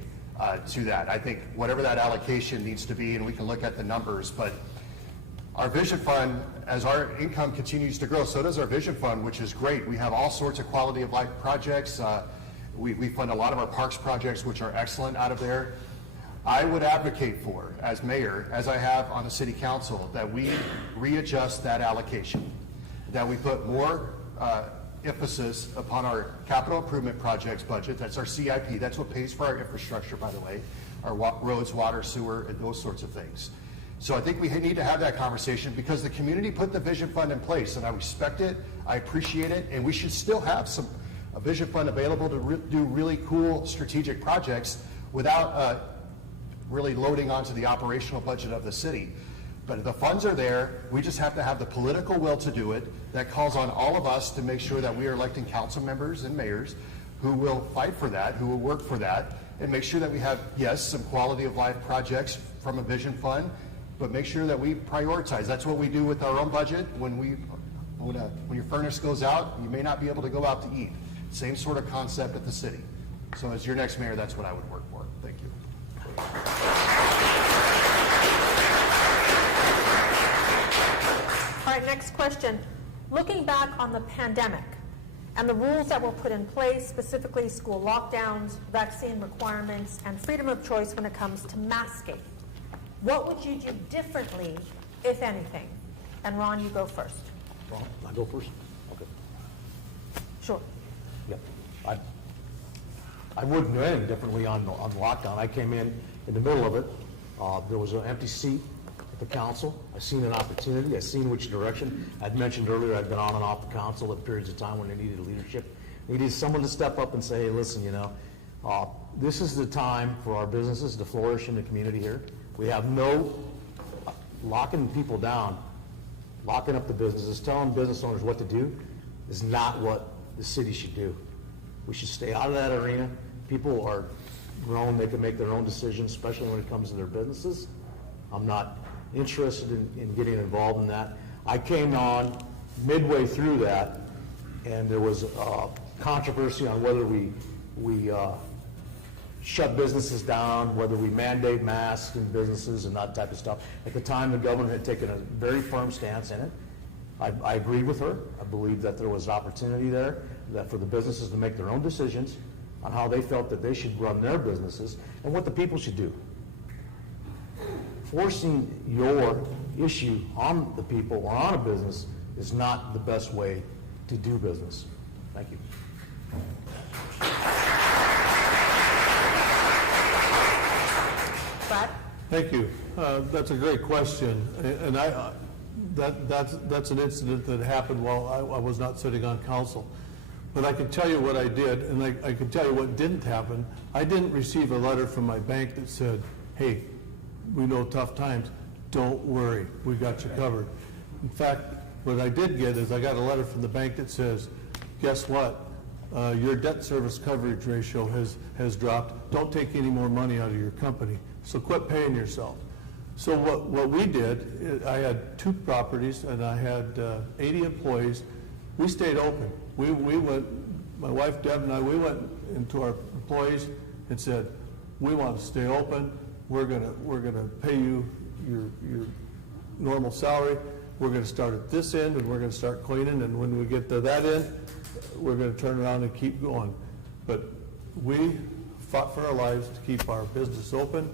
to that. I think whatever that allocation needs to be, and we can look at the numbers, but our Vision Fund, as our income continues to grow, so does our Vision Fund, which is great. We have all sorts of quality of life projects. We fund a lot of our parks projects, which are excellent out of there. I would advocate for, as mayor, as I have on the city council, that we readjust that allocation, that we put more emphasis upon our capital improvement projects budget. That's our CIP. That's what pays for our infrastructure, by the way, our roads, water, sewer, and those sorts of things. So I think we need to have that conversation, because the community put the Vision Fund in place, and I respect it, I appreciate it, and we should still have a Vision Fund available to do really cool strategic projects without really loading onto the operational budget of the city. But the funds are there, we just have to have the political will to do it. That calls on all of us to make sure that we are electing council members and mayors who will fight for that, who will work for that, and make sure that we have, yes, some quality of life projects from a vision fund, but make sure that we prioritize. That's what we do with our own budget. When your furnace goes out, you may not be able to go out to eat. Same sort of concept at the city. So as your next mayor, that's what I would work for. Thank you. All right, next question. Looking back on the pandemic and the rules that were put in place, specifically school lockdowns, vaccine requirements, and freedom of choice when it comes to masking, what would you do differently, if anything? And Ron, you go first. Ron, I go first? Okay. Sure. Yep. I wouldn't do anything differently on lockdown. I came in the middle of it. There was an empty seat at the council. I seen an opportunity. I seen which direction. I'd mentioned earlier I'd been on and off the council at periods of time when they needed leadership. They needed someone to step up and say, hey, listen, this is the time for our businesses to flourish in the community here. We have no locking people down, locking up the businesses, telling business owners what to do is not what the city should do. We should stay out of that arena. People are grown, they can make their own decisions, especially when it comes to their businesses. I'm not interested in getting involved in that. I came on midway through that, and there was controversy on whether we shut businesses down, whether we mandate masks in businesses and that type of stuff. At the time, the governor had taken a very firm stance in it. I agreed with her. I believe that there was opportunity there that for the businesses to make their own decisions on how they felt that they should run their businesses and what the people should do. Forcing your issue on the people or on a business is not the best way to do business. Thank you. Brad? Thank you. That's a great question, and that's an incident that happened while I was not sitting on council. But I can tell you what I did, and I can tell you what didn't happen. I didn't receive a letter from my bank that said, hey, we know tough times, don't worry, we got you covered. In fact, what I did get is I got a letter from the bank that says, guess what? Your debt service coverage ratio has dropped. Don't take any more money out of your company, so quit paying yourself. So what we did, I had 2 properties and I had 80 employees. We stayed open. We went, my wife Deb and I, we went into our employees and said, we want to stay open. We're gonna pay you your normal salary. We're gonna start at this end and we're gonna start cleaning, and when we get to that end, we're gonna turn around and keep going. But we fought for our lives to keep our business open,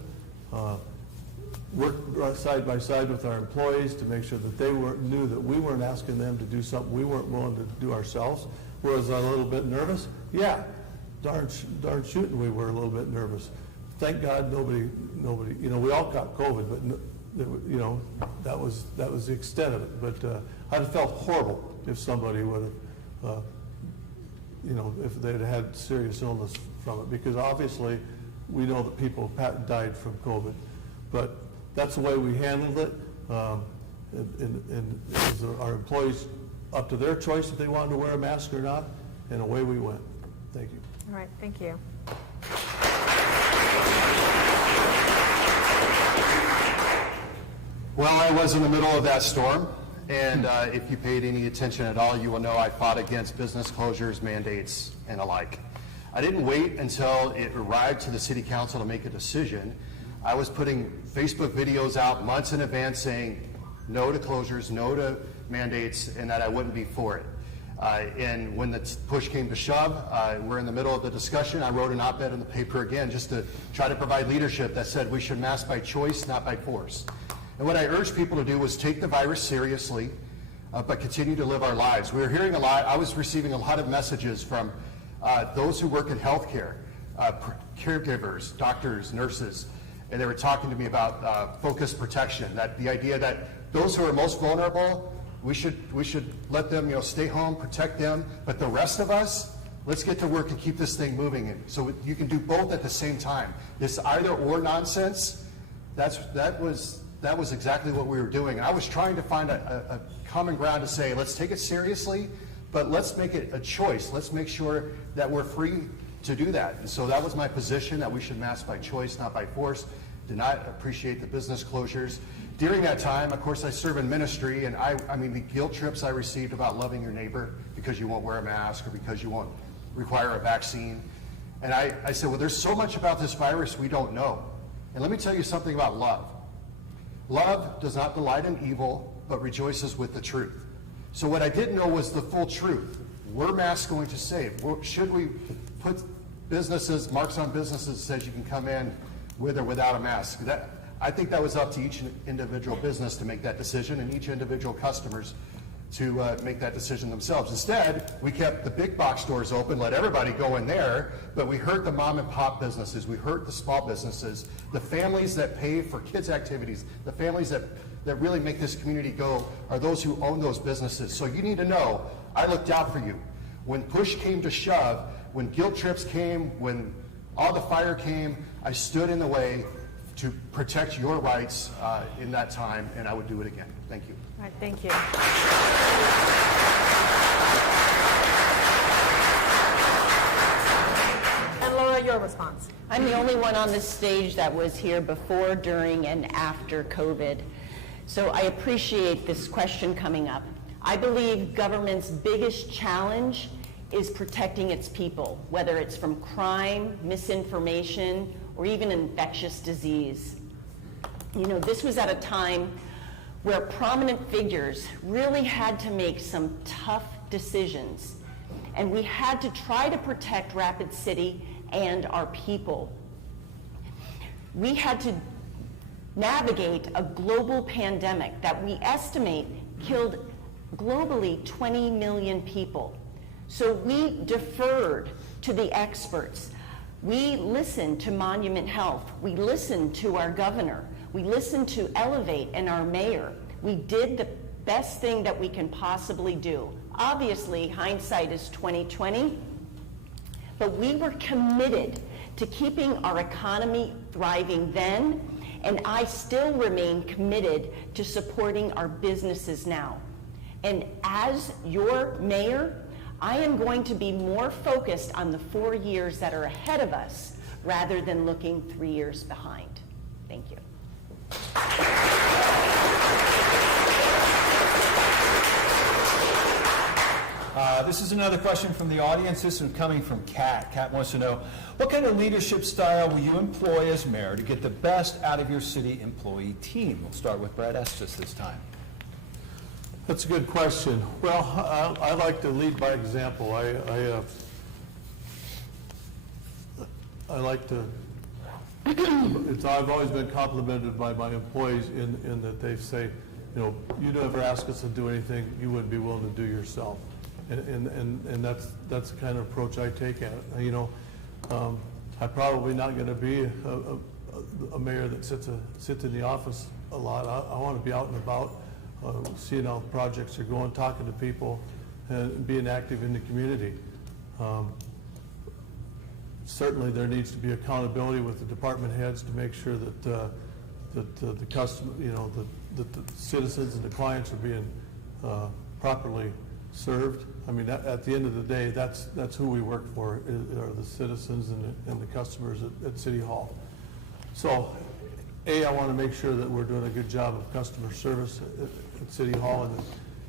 worked side by side with our employees to make sure that they knew that we weren't asking them to do something we weren't willing to do ourselves. Was I a little bit nervous? Yeah, darn shooting we were a little bit nervous. Thank God nobody, we all got COVID, but that was the extent of it. But I'd have felt horrible if somebody would have, if they'd had serious illness from it, because obviously we know that people died from COVID. But that's the way we handled it. And it was our employees up to their choice if they wanted to wear a mask or not, and away we went. Thank you. All right, thank you. Well, I was in the middle of that storm, and if you paid any attention at all, you will know I fought against business closures, mandates, and alike. I didn't wait until it arrived to the city council to make a decision. I was putting Facebook videos out months in advance saying no to closures, no to mandates, and that I wouldn't be for it. And when the push came to shove, we're in the middle of the discussion. I wrote an op-ed in the paper again just to try to provide leadership that said we should mask by choice, not by force. And what I urged people to do was take the virus seriously, but continue to live our lives. We were hearing a lot, I was receiving a lot of messages from those who work in healthcare, caregivers, doctors, nurses, and they were talking to me about focused protection, that the idea that those who are most vulnerable, we should let them stay home, protect them, but the rest of us, let's get to work and keep this thing moving. So you can do both at the same time. This either or nonsense, that was that was exactly what we were doing. I was trying to find a common ground to say, let's take it seriously, but let's make it a choice. Let's make sure that we're free to do that. And so that was my position, that we should mask by choice, not by force. Did not appreciate the business closures. During that time, of course, I serve in ministry, and I mean, the guilt trips I received about loving your neighbor because you won't wear a mask or because you won't require a vaccine. And I said, well, there's so much about this virus we don't know. And let me tell you something about love. Love does not delight in evil, but rejoices with the truth. So what I didn't know was the full truth. Were masks going to save? Should we put businesses, marks on businesses that says you can come in with or without a mask? I think that was up to each individual business to make that decision, and each individual customers to make that decision themselves. Instead, we kept the big box stores open, let everybody go in there, but we hurt the mom and pop businesses, we hurt the small businesses, the families that pay for kids' activities, the families that really make this community go are those who own those businesses. So you need to know, I looked out for you. When push came to shove, when guilt trips came, when all the fire came, I stood in the way to protect your rights in that time, and I would do it again. Thank you. All right, thank you. And Laura, your response. I'm the only one on this stage that was here before, during, and after COVID. So I appreciate this question coming up. I believe government's biggest challenge is protecting its people, whether it's from crime, misinformation, or even infectious disease. You know, this was at a time where prominent figures really had to make some tough decisions, and we had to try to protect Rapid City and our people. We had to navigate a global pandemic that we estimate killed globally 20 million people. So we deferred to the experts. We listened to Monument Health. We listened to our governor. We listened to Elevate and our mayor. We did the best thing that we can possibly do. Obviously, hindsight is 20/20, but we were committed to keeping our economy thriving then, and I still remain committed to supporting our businesses now. And as your mayor, I am going to be more focused on the 4 years that are ahead of us rather than looking 3 years behind. Thank you. This is another question from the audience. This is coming from Kat. Kat wants to know, what kind of leadership style will you employ as mayor to get the best out of your city employee team? We'll start with Brad Estes this time. That's a good question. Well, I like to lead by example. I like to, I've always been complimented by my employees in that they say, you know, you never ask us to do anything you wouldn't be willing to do yourself. And that's the kind of approach I take at it. You know, I'm probably not going to be a mayor that sits in the office a lot. I want to be out and about, seeing how projects are going, talking to people, and being active in the community. Certainly, there needs to be accountability with the department heads to make sure that the customer, you know, that the citizens and the clients are being properly served. I mean, at the end of the day, that's who we work for, are the citizens and the customers at City Hall. So, I want to make sure that we're doing a good job of customer service at City Hall, and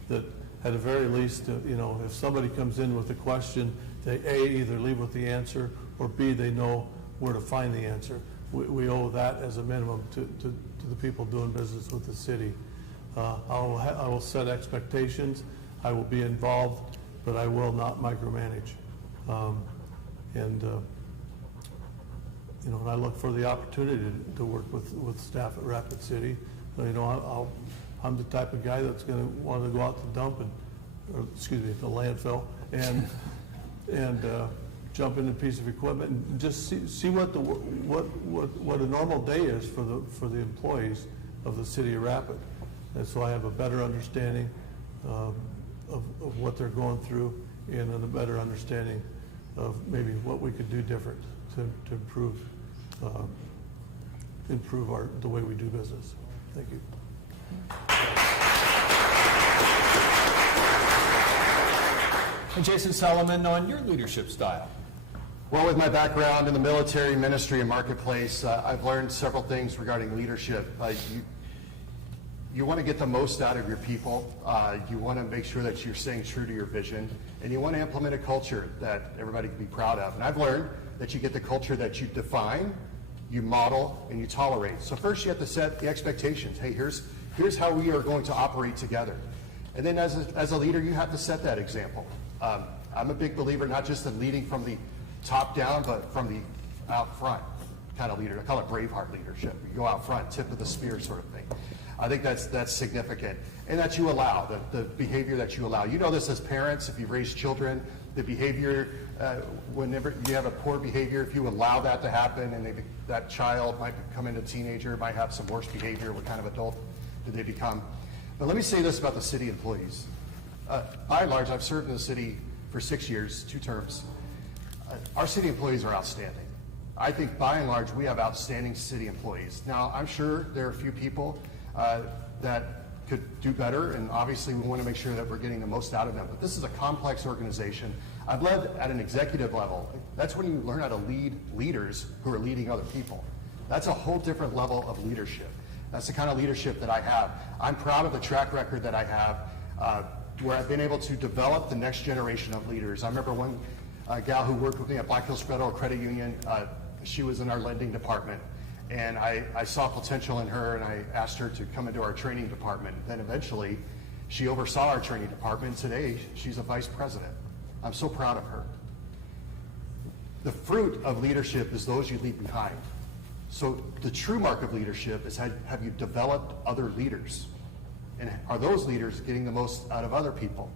that at the very least, you know, if somebody comes in with a question, they either leave with the answer, or B, they know where to find the answer. We owe that as a minimum to the people doing business with the city. I will set expectations. I will be involved, but I will not micromanage. You know, and I look for the opportunity to work with staff at Rapid City. You know, I'm the type of guy that's going to want to go out to dump the landfill, and jump in a piece of equipment and just see what a normal day is for the employees of the city of Rapid, and so I have a better understanding of what they're going through, and a better understanding of maybe what we could do different to improve the way we do business. Thank you. And Jason Salamun, on your leadership style. Well, with my background in the military, ministry, and marketplace, I've learned several things regarding leadership. You want to get the most out of your people. You want to make sure that you're staying true to your vision. And you want to implement a culture that everybody can be proud of. And I've learned that you get the culture that you define, you model, and you tolerate. So first you have to set the expectations. Hey, here's how we are going to operate together. And then as a leader, you have to set that example. I'm a big believer not just in leading from the top down, but from the out front kind of leader. I call it Braveheart leadership. You go out front, tip of the spear sort of thing. I think that's significant. And that you allow, the behavior that you allow. You know this as parents, if you've raised children, the behavior, whenever you have a poor behavior, if you allow that to happen, and that child might become into teenager, might have some worse behavior, what kind of adult do they become? But let me say this about the city employees. By and large, I've served in the city for 6 years, 2 terms. Our city employees are outstanding. I think by and large, we have outstanding city employees. Now, I'm sure there are a few people that could do better, and obviously we want to make sure that we're getting the most out of them. But this is a complex organization. I've led at an executive level. That's when you learn how to lead leaders who are leading other people. That's a whole different level of leadership. That's the kind of leadership that I have. I'm proud of the track record that I have, where I've been able to develop the next generation of leaders. I remember one gal who worked with me at Black Hills Federal Credit Union. She was in our lending department. And I saw potential in her, and I asked her to come into our training department. Then eventually, she oversaw our training department. Today, she's a vice president. I'm so proud of her. The fruit of leadership is those you leave behind. So the true mark of leadership is have you developed other leaders? And are those leaders getting the most out of other people?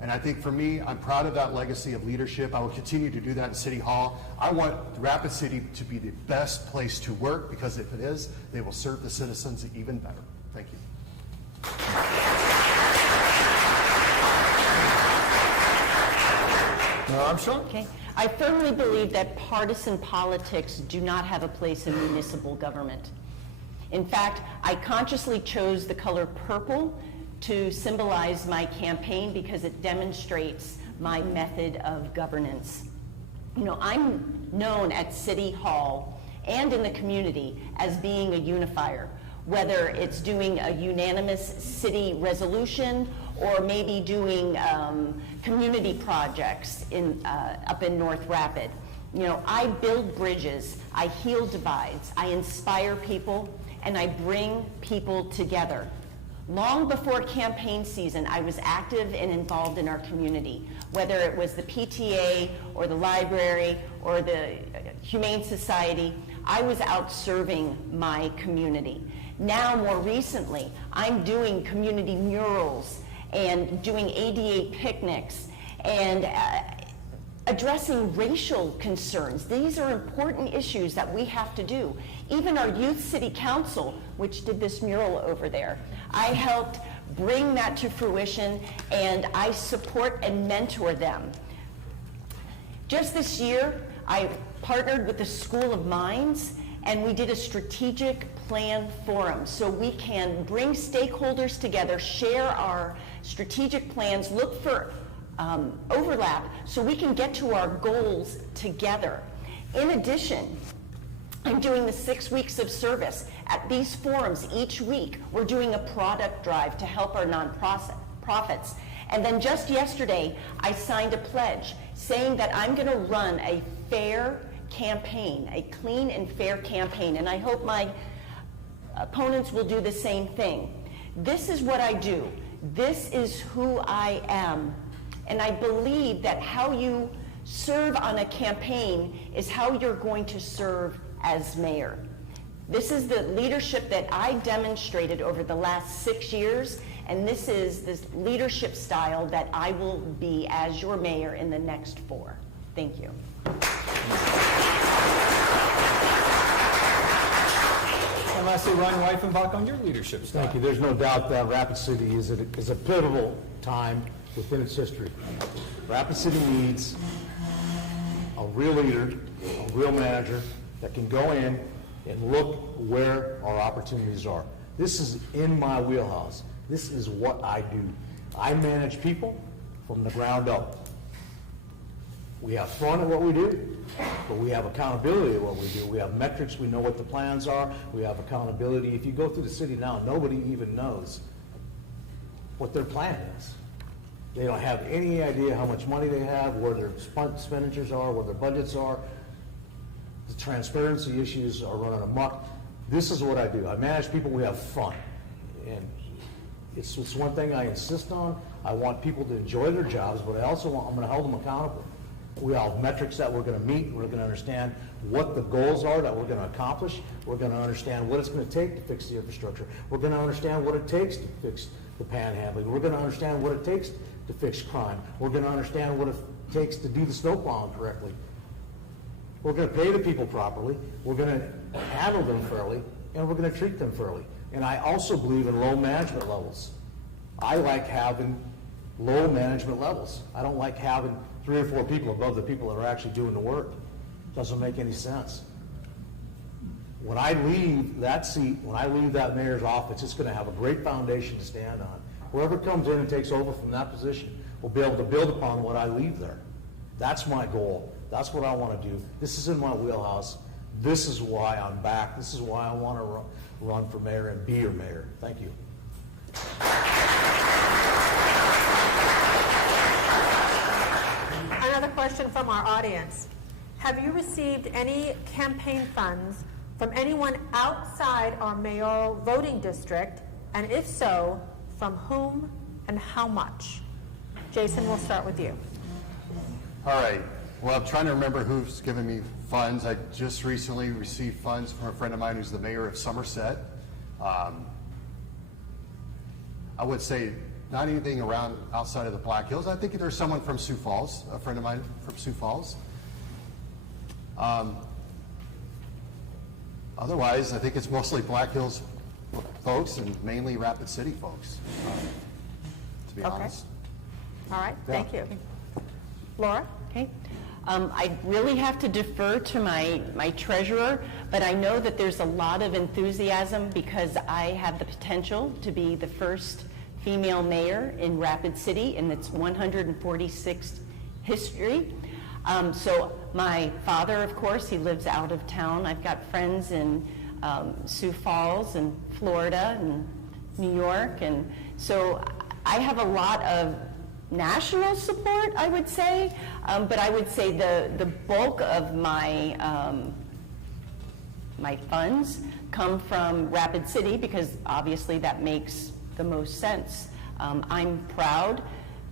And I think for me, I'm proud of that legacy of leadership. I will continue to do that in City Hall. I want Rapid City to be the best place to work, because if it is, they will serve the citizens even better. Thank you. Armstrong? Okay. I firmly believe that partisan politics do not have a place in municipal government. In fact, I consciously chose the color purple to symbolize my campaign because it demonstrates my method of governance. You know, I'm known at City Hall and in the community as being a unifier, whether it's doing a unanimous city resolution or maybe doing community projects up in North Rapid. You know, I build bridges, I heal divides, I inspire people, and I bring people together. Long before campaign season, I was active and involved in our community, whether it was the PTA or the library or the Humane Society. I was out serving my community. Now, more recently, I'm doing community murals and doing ADA picnics and addressing racial concerns. These are important issues that we have to do. Even our Youth City Council, which did this mural over there, I helped bring that to fruition, and I support and mentor them. Just this year, I partnered with the School of Mines, and we did a strategic plan forum so we can bring stakeholders together, share our strategic plans, look for overlap so we can get to our goals together. In addition, I'm doing the 6 weeks of service. At these forums each week, we're doing a product drive to help our nonprofits. And then just yesterday, I signed a pledge saying that I'm going to run a fair campaign, a clean and fair campaign, and I hope my opponents will do the same thing. This is what I do. This is who I am. And I believe that how you serve on a campaign is how you're going to serve as mayor. This is the leadership that I demonstrated over the last 6 years, and this is this leadership style that I will be as your mayor in the next 4. Thank you. And lastly, Ron Weifenbach, on your leadership style. Thank you. There's no doubt that Rapid City is a pivotal time within its history. Rapid City needs a real leader, a real manager that can go in and look where our opportunities are. This is in my wheelhouse. This is what I do. I manage people from the ground up. We have fun at what we do, but we have accountability at what we do. We have metrics, we know what the plans are, we have accountability. If you go through the city now, nobody even knows what their plan is. They don't have any idea how much money they have, where their expenditures are, where their budgets are. The transparency issues are running amok. This is what I do. I manage people, we have fun. And it's one thing I insist on. I want people to enjoy their jobs, but I'm going to hold them accountable. We have metrics that we're going to meet. We're going to understand what the goals are that we're going to accomplish. We're going to understand what it's going to take to fix the infrastructure. We're going to understand what it takes to fix the panhandling. We're going to understand what it takes to fix crime. We're going to understand what it takes to do the snow plowing correctly. We're going to pay the people properly. We're going to handle them fairly, and we're going to treat them fairly. And I also believe in low management levels. I like having low management levels. I don't like having 3 or 4 people above the people that are actually doing the work. Doesn't make any sense. When I leave that seat, when I leave that mayor's office, it's going to have a great foundation to stand on. Whoever comes in and takes over from that position will be able to build upon what I leave there. That's my goal. That's what I want to do. This is in my wheelhouse. This is why I'm back. This is why I want to run for mayor and be your mayor. Thank you. Another question from our audience. Have you received any campaign funds from anyone outside our mayoral voting district? And if so, from whom and how much? Jason, we'll start with you. All right. Well, I'm trying to remember who's given me funds. I just recently received funds from a friend of mine who's the mayor of Somerset. I would say not anything around outside of the Black Hills. I think there's someone from Sioux Falls, a friend of mine from Sioux Falls. Otherwise, I think it's mostly Black Hills folks and mainly Rapid City folks, to be honest. All right, thank you. Laura? Okay. I really have to defer to my treasurer, but I know that there's a lot of enthusiasm because I have the potential to be the first female mayor in Rapid City in its 146th history. So my father, of course, he lives out of town. I've got friends in Sioux Falls and Florida and New York, and so I have a lot of national support, I would say, but I would say the bulk of my my funds come from Rapid City because obviously that makes the most sense. I'm proud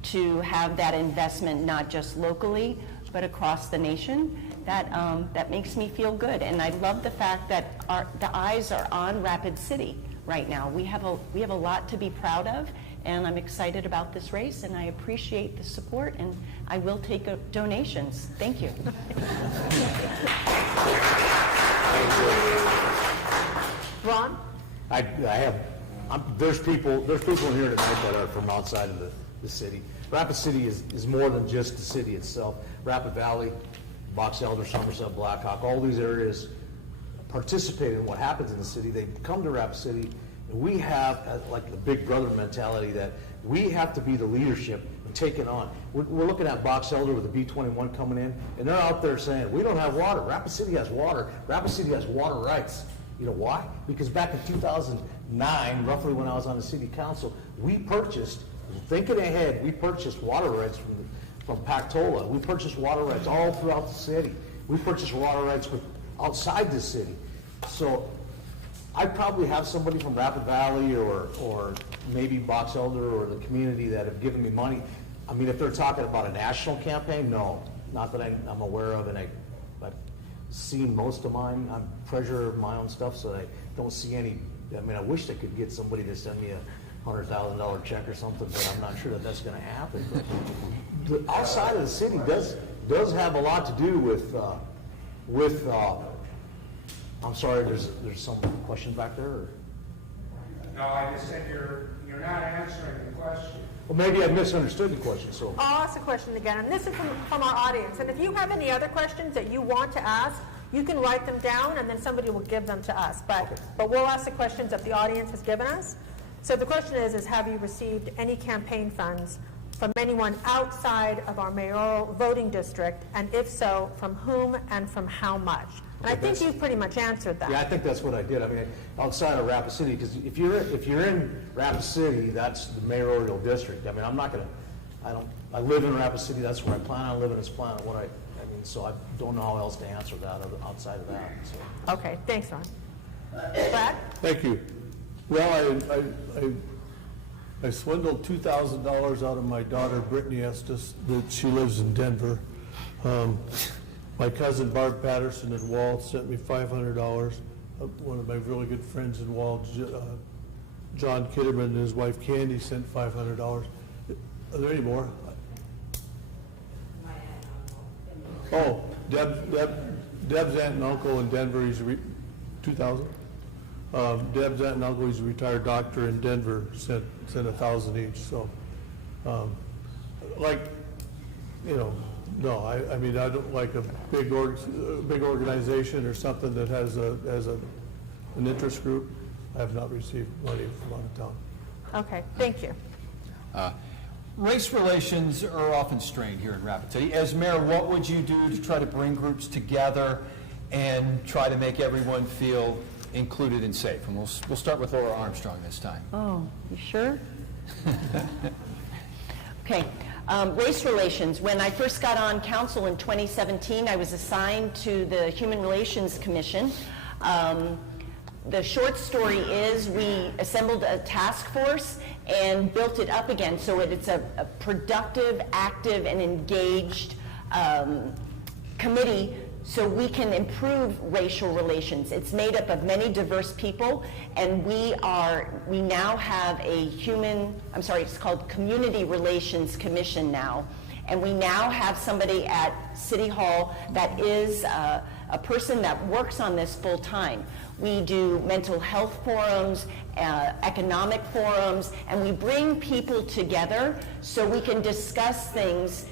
to have that investment not just locally but across the nation. That makes me feel good, and I love the fact that the eyes are on Rapid City right now. We have a lot to be proud of, and I'm excited about this race, and I appreciate the support, and I will take donations. Thank you. Ron? There's people in here tonight that are from outside of the city. Rapid City is more than just the city itself. Rapid Valley, Box Elder, Somerset, Blackhawk, all these areas participate in what happens in the city. They come to Rapid City, and we have like the big brother mentality that we have to be the leadership and take it on. We're looking at Box Elder with the B-21 coming in, and they're out there saying, we don't have water. Rapid City has water. Rapid City has water rights. You know why? Because back in 2009, roughly when I was on the city council, we purchased, thinking ahead, we purchased water rights from Pactola. We purchased water rights all throughout the city. We purchased water rights outside the city. So I probably have somebody from Rapid Valley or maybe Box Elder or the community that have given me money. I mean, if they're talking about a national campaign, no, not that I'm aware of, and I've seen most of mine. I'm treasurer of my own stuff, so I don't see any. I mean, I wish I could get somebody to send me a $100,000 check or something, but I'm not sure that that's going to happen. But the outside of the city does have a lot to do with I'm sorry, there's some question back there? Or? No, I just said you're not answering the question. Well, maybe I misunderstood the question, so. I'll ask the question again, and this is from our audience. And if you have any other questions that you want to ask, You can write them down, and then somebody will give them to us. But we'll ask the questions that the audience has given us. So the question is have you received any campaign funds from anyone outside of our mayoral voting district, and if so, from whom and from how much? And I think you've pretty much answered that. Yeah, I think that's what I did. I mean, outside of Rapid City, because if you're in Rapid City, that's the mayoral district. I mean, I live in Rapid City, that's where I plan on living, it's plan on what I mean, so I don't know how else to answer that outside of that, so. Okay, thanks, Ron. Brad? Thank you. Well, I swindled $2,000 out of my daughter Brittany Estes, that she lives in Denver. My cousin Barb Patterson in Wall sent me $500. One of my really good friends in Wall, John Kitterman, and his wife Candy sent $500. Are there any more? Oh, Deb's aunt and uncle in Denver, he's $2,000. Deb's aunt and uncle, he's a retired doctor in Denver, sent $1,000 each. So, no, I mean, I don't like a big organization or something that has an interest group. I have not received money from out of town. Okay, thank you. Race relations are often strained here in Rapid City. As mayor, what would you do to try to bring groups together and try to make everyone feel included and safe? And we'll start with Laura Armstrong this time. Oh, you sure? Okay. Race relations. When I first got on council in 2017, I was assigned to the Human Relations Commission. The short story is we assembled a task force and built it up again so it's a productive, active, and engaged committee so we can improve racial relations. It's made up of many diverse people, and we now have it's called Community Relations Commission now, and we now have somebody at City Hall that is a person that works on this full time. We do mental health forums, economic forums, and we bring people together so we can discuss things,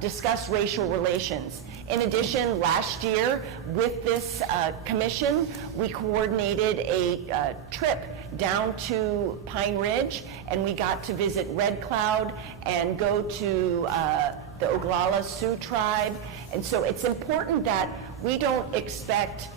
discuss racial relations. In addition, last year with this commission, we coordinated a trip down to Pine Ridge, and we got to visit Red Cloud and go to the Oglala Sioux tribe. And so it's important that we don't expect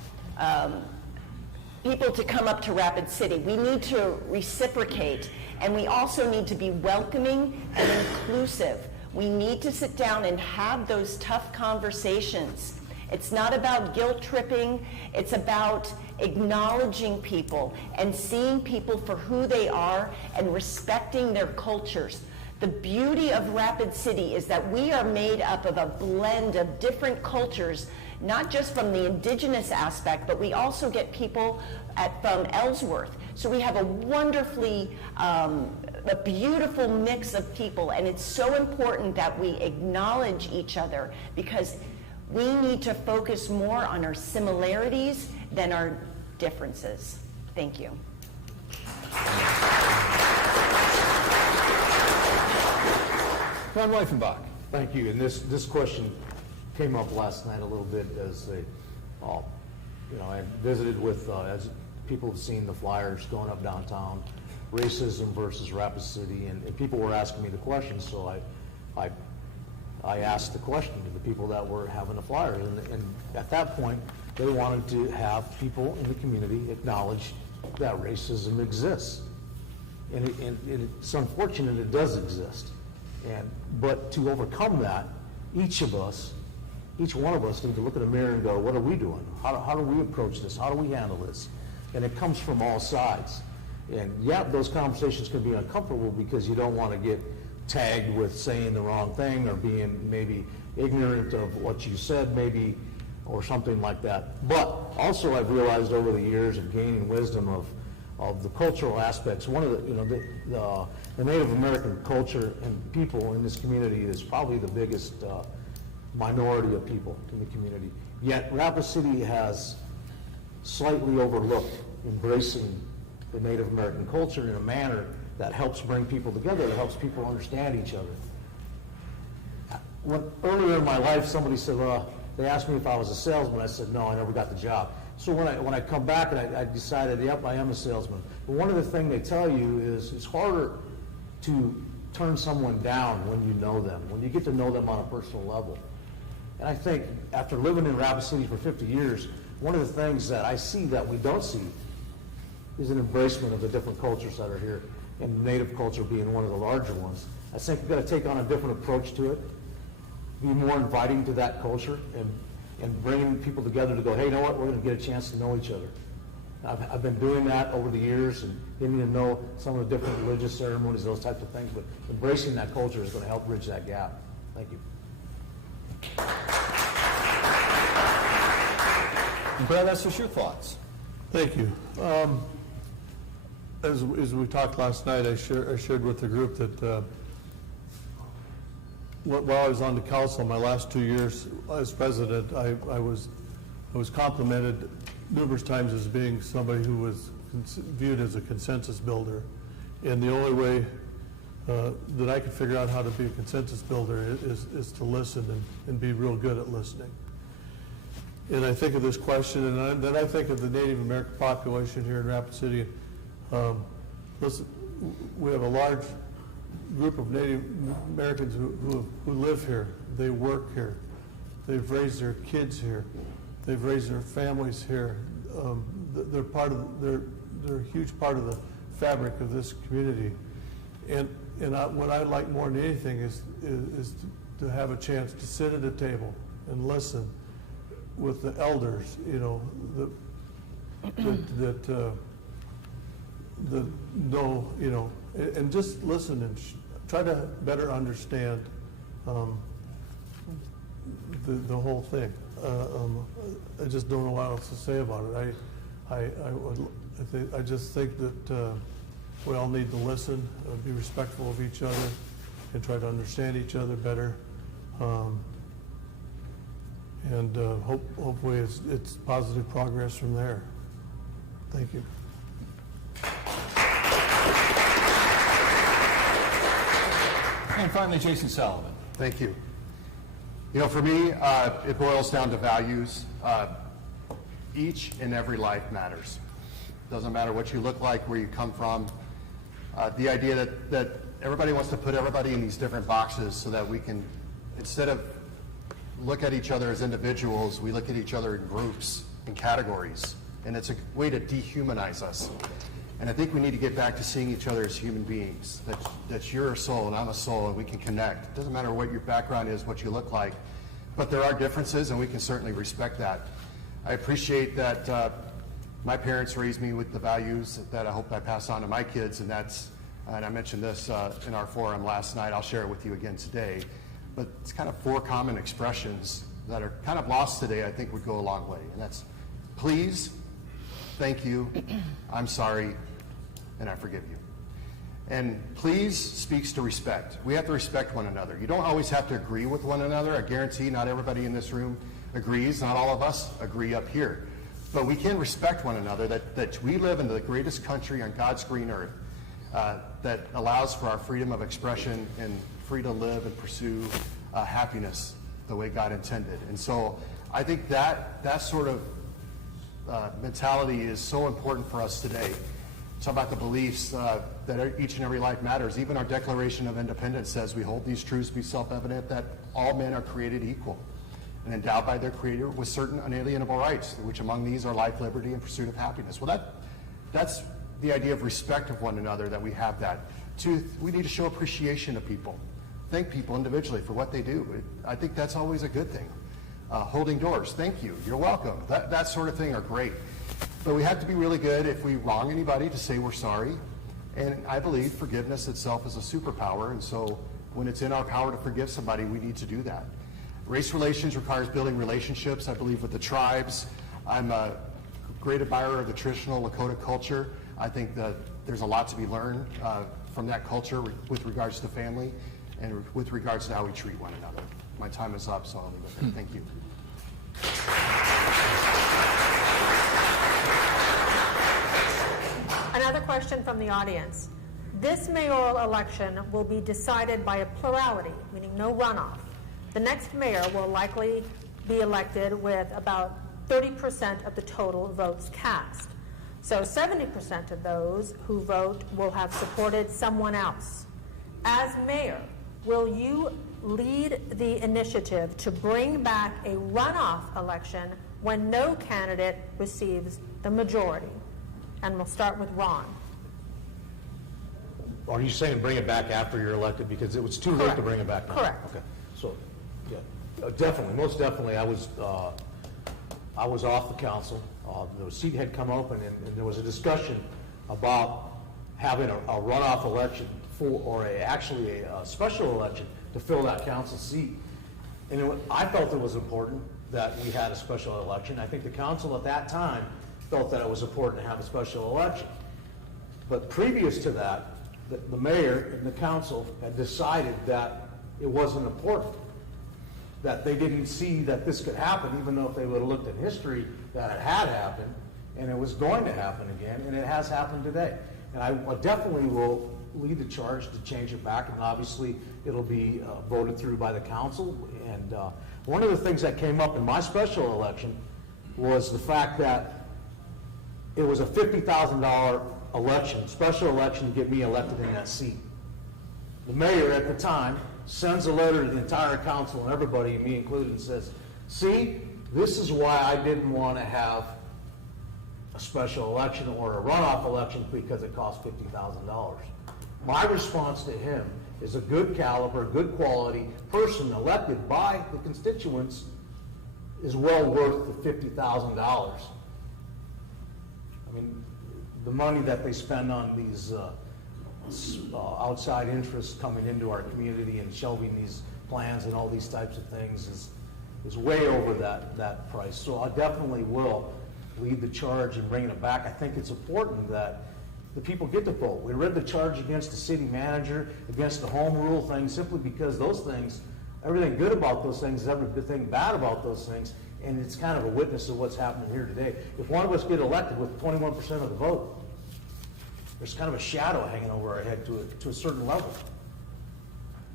people to come up to Rapid City. We need to reciprocate, and we also need to be welcoming and inclusive. We need to sit down and have those tough conversations. It's not about guilt tripping, it's about acknowledging people and seeing people for who they are and respecting their cultures. The beauty of Rapid City is that we are made up of a blend of different cultures, not just from the indigenous aspect, but we also get people from Ellsworth. So we have a wonderfully, a beautiful mix of people, and it's so important that we acknowledge each other because we need to focus more on our similarities than our differences. Thank you. Ron Weifenbach. Thank you. And this question came up last night a little bit as I visited with, as people have seen the flyers going up downtown, racism versus Rapid City, and people were asking me the question, so I asked the question to the people that were having the flyers, and at that point, they wanted to have people in the community acknowledge that racism exists. And it's unfortunate it does exist. But to overcome that, each one of us need to look in the mirror and go, what are we doing? How do we approach this? How do we handle this? And it comes from all sides. And yeah, those conversations can be uncomfortable because you don't want to get tagged with saying the wrong thing or being maybe ignorant of what you said maybe or something like that. But also I've realized over the years of gaining wisdom of the cultural aspects, one of the Native American culture and people in this community is probably the biggest minority of people in the community. Yet Rapid City has slightly overlooked embracing the Native American culture in a manner that helps bring people together, that helps people understand each other. Earlier in my life, somebody said, They asked me if I was a salesman. I said, no, I never got the job. So when I come back and I decided, yep, I am a salesman. But one of the things they tell you is it's harder to turn someone down when you know them, when you get to know them on a personal level. And I think after living in Rapid City for 50 years, one of the things that I see that we don't see is an embracement of the different cultures that are here, and Native culture being one of the larger ones. I think we've got to take on a different approach to it, be more inviting to that culture, and bringing people together to go, hey, you know what, we're going to get a chance to know each other. I've been doing that over the years and getting to know some of the different religious ceremonies, those types of things, but embracing that culture is going to help bridge that gap. Thank you. And Brad, that's just your thoughts. Thank you. As we talked last night, I shared with the group that while I was on the council, my last 2 years as president, I was complimented numerous times as being somebody who was viewed as a consensus builder. And the only way that I could figure out how to be a consensus builder is to listen and be real good at listening. And I think of this question, and then I think of the Native American population here in Rapid City. Listen, we have a large group of Native Americans who live here. They work here. They've raised their kids here. They've raised their families here. They're a huge part of the fabric of this community. And what I like more than anything is to have a chance to sit at a table and listen with the elders, you know, that know, you know, and just listen and try to better understand the whole thing. I just don't know what else to say about it. I just think that we all need to listen, be respectful of each other, and try to understand each other better. And hopefully it's positive progress from there. Thank you. And finally, Jason Salamun. Thank you. You know, for me, it boils down to values. Each and every life matters. Doesn't matter what you look like, where you come from. The idea that everybody wants to put everybody in these different boxes so that we can, instead of look at each other as individuals, we look at each other in groups and categories. And it's a way to dehumanize us. And I think we need to get back to seeing each other as human beings. That you're a soul and I'm a soul and we can connect. It doesn't matter what your background is, what you look like. But there are differences and we can certainly respect that. I appreciate that my parents raised me with the values that I hope I pass on to my kids. And I mentioned this in our forum last night. I'll share it with you again today. But it's kind of 4 common expressions that are kind of lost today, I think would go a long way. And that's please, thank you, I'm sorry, and I forgive you. And please speaks to respect. We have to respect one another. You don't always have to agree with one another. I guarantee not everybody in this room agrees. Not all of us agree up here. But we can respect one another, that we live in the greatest country on God's green earth that allows for our freedom of expression and free to live and pursue happiness the way God intended. And so I think that sort of mentality is so important for us today. Talk about the beliefs that each and every life matters. Even our Declaration of Independence says we hold these truths to be self-evident, that all men are created equal and endowed by their Creator with certain unalienable rights, which among these are life, liberty, and pursuit of happiness. Well, that's the idea of respect of one another, that we have that. 2, we need to show appreciation to people. Thank people individually for what they do. I think that's always a good thing. Holding doors, thank you, you're welcome. That sort of thing are great. But we have to be really good if we wrong anybody to say we're sorry. And I believe forgiveness itself is a superpower. And so when it's in our power to forgive somebody, we need to do that. Race relations requires building relationships, I believe, with the tribes. I'm a great admirer of the traditional Lakota culture. I think that there's a lot to be learned from that culture with regards to family and with regards to how we treat one another. My time is up, so I'll leave it there. Thank you. Another question from the audience. This mayoral election will be decided by a plurality, meaning no runoff. The next mayor will likely be elected with about 30% of the total votes cast. So 70% of those who vote will have supported someone else. As mayor, will you lead the initiative to bring back a runoff election when no candidate receives the majority? And we'll start with Ron. Are you saying bring it back after you're elected, because it was too late to bring it back now? Correct. Okay, so, yeah, definitely, most definitely, I was off the council. The seat had come open, and there was a discussion about having a runoff election or actually a special election to fill that council seat. And I felt it was important that we had a special election. I think the council at that time felt that it was important to have a special election. But previous to that, the mayor and the council had decided that it wasn't important, that they didn't see that this could happen, even though if they would have looked at history, that it had happened, and it was going to happen again, and it has happened today. And I definitely will lead the charge to change it back, and obviously it'll be voted through by the council. And one of the things that came up in my special election was the fact that it was a $50,000 election, special election to get me elected in that seat. The mayor at the time sends a letter to the entire council and everybody, and me included, and says, see, this is why I didn't want to have a special election or a runoff election, because it cost $50,000. My response to him is a good caliber, good quality person elected by the constituents is well worth the $50,000. I mean, the money that they spend on these outside interests coming into our community and shelving these plans and all these types of things is way over that price. So I definitely will lead the charge in bringing it back. I think it's important that the people get to vote. We read the charge against the city manager, against the home rule thing, simply because those things, everything good about those things is everything bad about those things, and it's kind of a witness of what's happening here today. If one of us get elected with 21% of the vote, there's kind of a shadow hanging over our head to a certain level.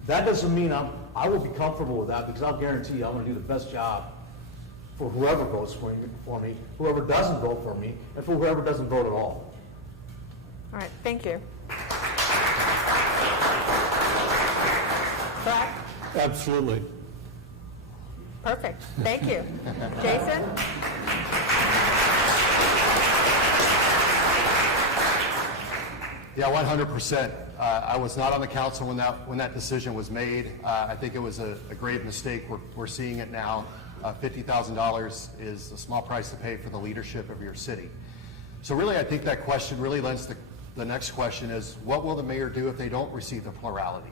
That doesn't mean I will be comfortable with that, because I'll guarantee you I'm going to do the best job for whoever votes for me, whoever doesn't vote for me, and for whoever doesn't vote at all. All right, thank you. Brad? Absolutely. Perfect, thank you. Jason? Yeah, 100%. I was not on the council when that decision was made. I think it was a great mistake. We're seeing it now. $50,000 is a small price to pay for the leadership of your city. So really, I think that question really lends the next question is, what will the mayor do if they don't receive the plurality?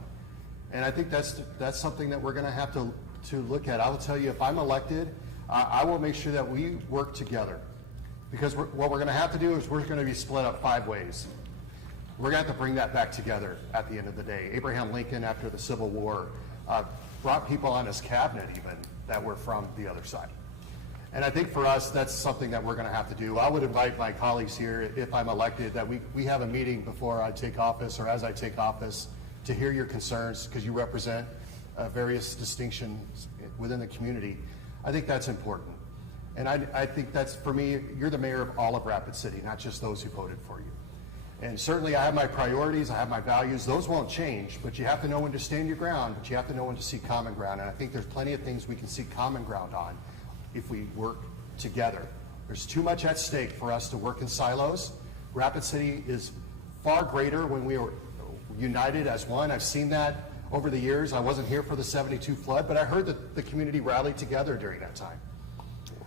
And I think that's something that we're going to have to look at. I will tell you, if I'm elected, I will make sure that we work together. Because what we're going to have to do is we're going to be split up 5 ways. We're going to have to bring that back together at the end of the day. Abraham Lincoln, after the Civil War, brought people on his cabinet even that were from the other side. And I think for us, that's something that we're going to have to do. I would invite my colleagues here, if I'm elected, that we have a meeting before I take office or as I take office to hear your concerns, because you represent various distinctions within the community. I think that's important. And I think that's, for me, you're the mayor of all of Rapid City, not just those who voted for you. And certainly I have my priorities, I have my values, those won't change, but you have to know when to stand your ground, but you have to know when to seek common ground. And I think there's plenty of things we can seek common ground on if we work together. There's too much at stake for us to work in silos. Rapid City is far greater when we are united as one. I've seen that over the years. I wasn't here for the '72 flood, but I heard that the community rallied together during that time.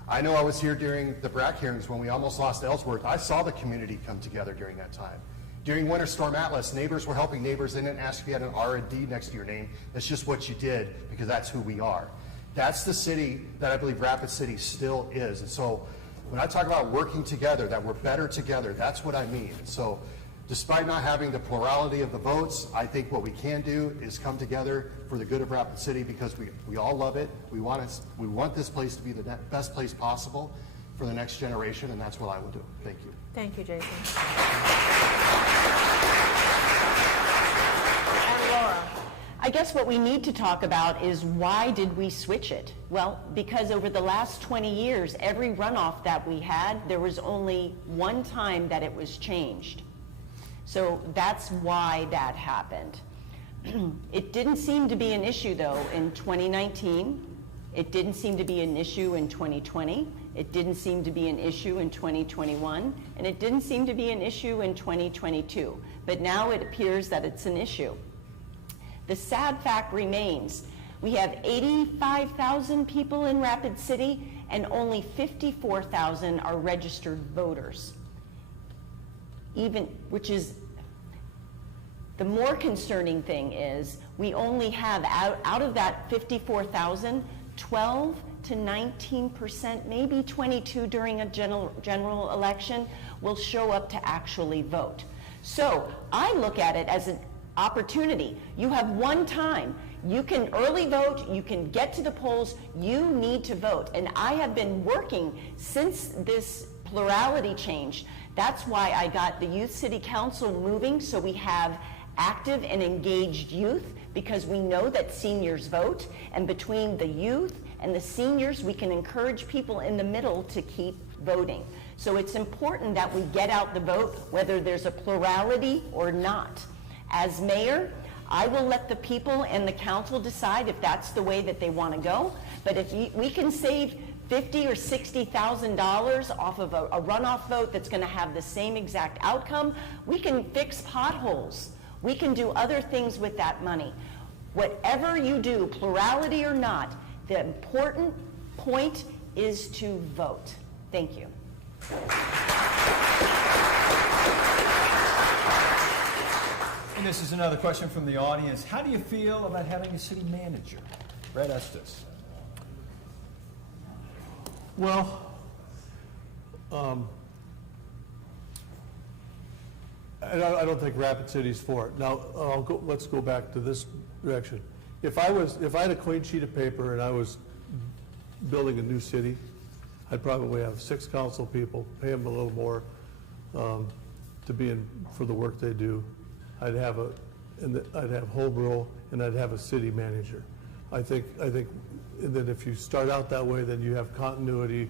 I know I was here during the BRAC hearings when we almost lost Ellsworth. I saw the community come together during that time. During Winter Storm Atlas, neighbors were helping neighbors. They didn't ask if you had an R and D next to your name. That's just what you did, because that's who we are. That's the city that I believe Rapid City still is. And so when I talk about working together, that we're better together, that's what I mean. And so despite not having the plurality of the votes, I think what we can do is come together for the good of Rapid City, because we all love it. We want this place to be the best place possible for the next generation, and that's what I will do. Thank you. Thank you, Jason. And Laura? I guess what we need to talk about is why did we switch it? Well, because over the last 20 years, every runoff that we had, there was only one time that it was changed. So that's why that happened. It didn't seem to be an issue, though, in 2019. It didn't seem to be an issue in 2020. It didn't seem to be an issue in 2021. And it didn't seem to be an issue in 2022. But now it appears that it's an issue. The sad fact remains, we have 85,000 people in Rapid City and only 54,000 are registered voters. Which is, the more concerning thing is, we only have, out of that 54,000, 12 to 19%, maybe 22 during a general election, will show up to actually vote. So I look at it as an opportunity. You have one time. You can early vote, you can get to the polls, you need to vote. And I have been working since this plurality changed. That's why I got the Youth City Council moving, so we have active and engaged youth, because we know that seniors vote, and between the youth and the seniors, we can encourage people in the middle to keep voting. So it's important that we get out the vote, whether there's a plurality or not. As mayor, I will let the people and the council decide if that's the way that they want to go. But if we can save $50,000 or $60,000 off of a runoff vote that's going to have the same exact outcome, we can fix potholes. We can do other things with that money. Whatever you do, plurality or not, the important point is to vote. Thank you. And this is another question from the audience. How do you feel about having a city manager? Brad Estes. Well, I don't think Rapid City's for it. Now, let's go back to this direction. If I had a clean sheet of paper and I was building a new city, I'd probably have 6 council people, pay them a little more to be in for the work they do. I'd have home rule, and I'd have a city manager. I think, and then if you start out that way, then you have continuity.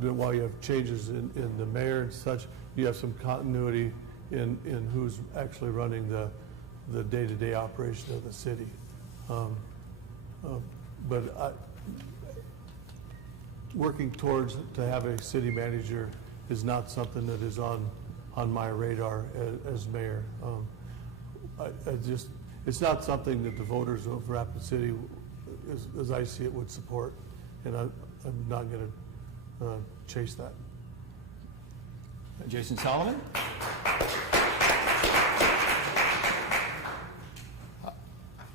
While you have changes in the mayor and such, you have some continuity in who's actually running the day-to-day operation of the city. But working towards to have a city manager is not something that is on my radar as mayor. It's not something that the voters of Rapid City, as I see it, would support, and I'm not going to chase that. Jason Salamun.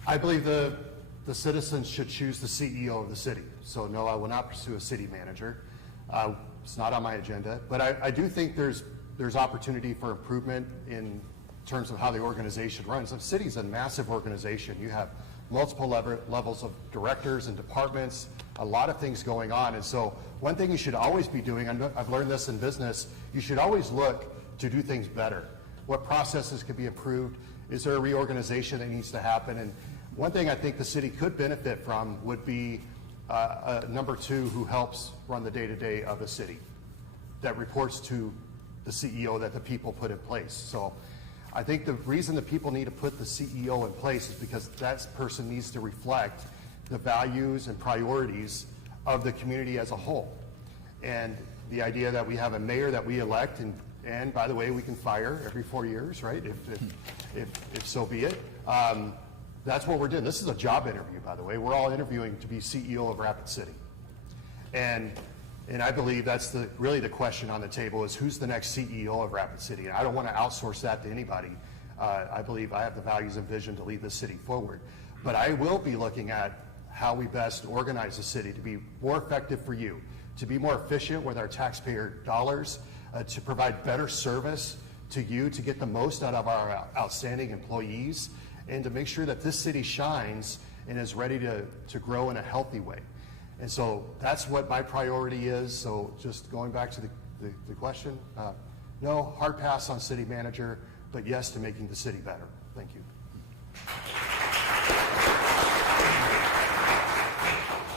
I believe the citizens should choose the CEO of the city. So no, I will not pursue a city manager. It's not on my agenda, but I do think there's opportunity for improvement in terms of how the organization runs. The city's a massive organization. You have multiple levels of directors and departments, a lot of things going on. And so one thing you should always be doing, I've learned this in business, you should always look to do things better. What processes could be improved? Is there a reorganization that needs to happen? And one thing I think the city could benefit from would be a number 2 who helps run the day-to-day of the city, that reports to the CEO that the people put in place. So I think the reason the people need to put the CEO in place is because that person needs to reflect the values and priorities of the community as a whole. And the idea that we have a mayor that we elect, and by the way, we can fire every 4 years, right? If so be it. That's what we're doing. This is a job interview, by the way. We're all interviewing to be CEO of Rapid City. And I believe that's really the question on the table is who's the next CEO of Rapid City? And I don't want to outsource that to anybody. I believe I have the values and vision to lead the city forward. But I will be looking at how we best organize the city to be more effective for you, to be more efficient with our taxpayer dollars, to provide better service to you, to get the most out of our outstanding employees, and to make sure that this city shines and is ready to grow in a healthy way. And so that's what my priority is. So just going back to the question, no, hard pass on city manager, but yes to making the city better. Thank you.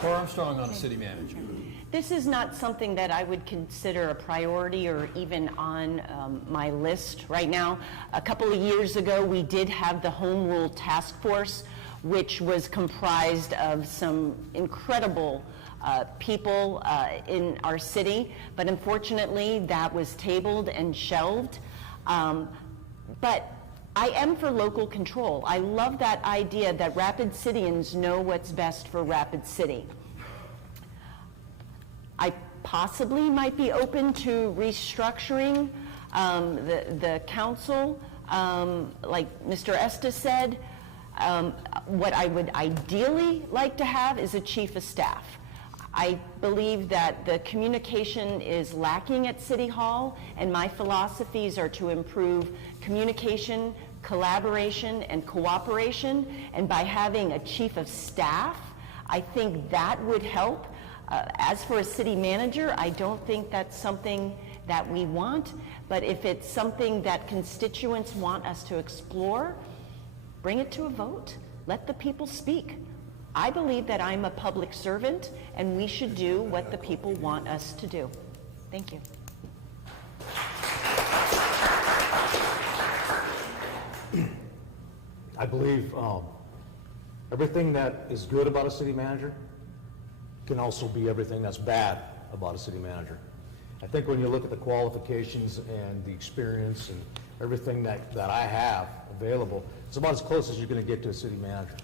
Laura Armstrong on city manager. This is not something that I would consider a priority or even on my list right now. A couple of years ago, we did have the Home Rule Task Force, which was comprised of some incredible people in our city, but unfortunately that was tabled and shelved. But I am for local control. I love that idea that Rapid Cityans know what's best for Rapid City. I possibly might be open to restructuring the council, like Mr. Estes said. What I would ideally like to have is a chief of staff. I believe that the communication is lacking at City Hall, and my philosophies are to improve communication, collaboration, and cooperation. And by having a chief of staff, I think that would help. As for a city manager, I don't think that's something that we want, but if it's something that constituents want us to explore, bring it to a vote. Let the people speak. I believe that I'm a public servant, and we should do what the people want us to do. Thank you. I believe everything that is good about a city manager can also be everything that's bad about a city manager. I think when you look at the qualifications and the experience and everything that I have available, it's about as close as you're going to get to a city manager.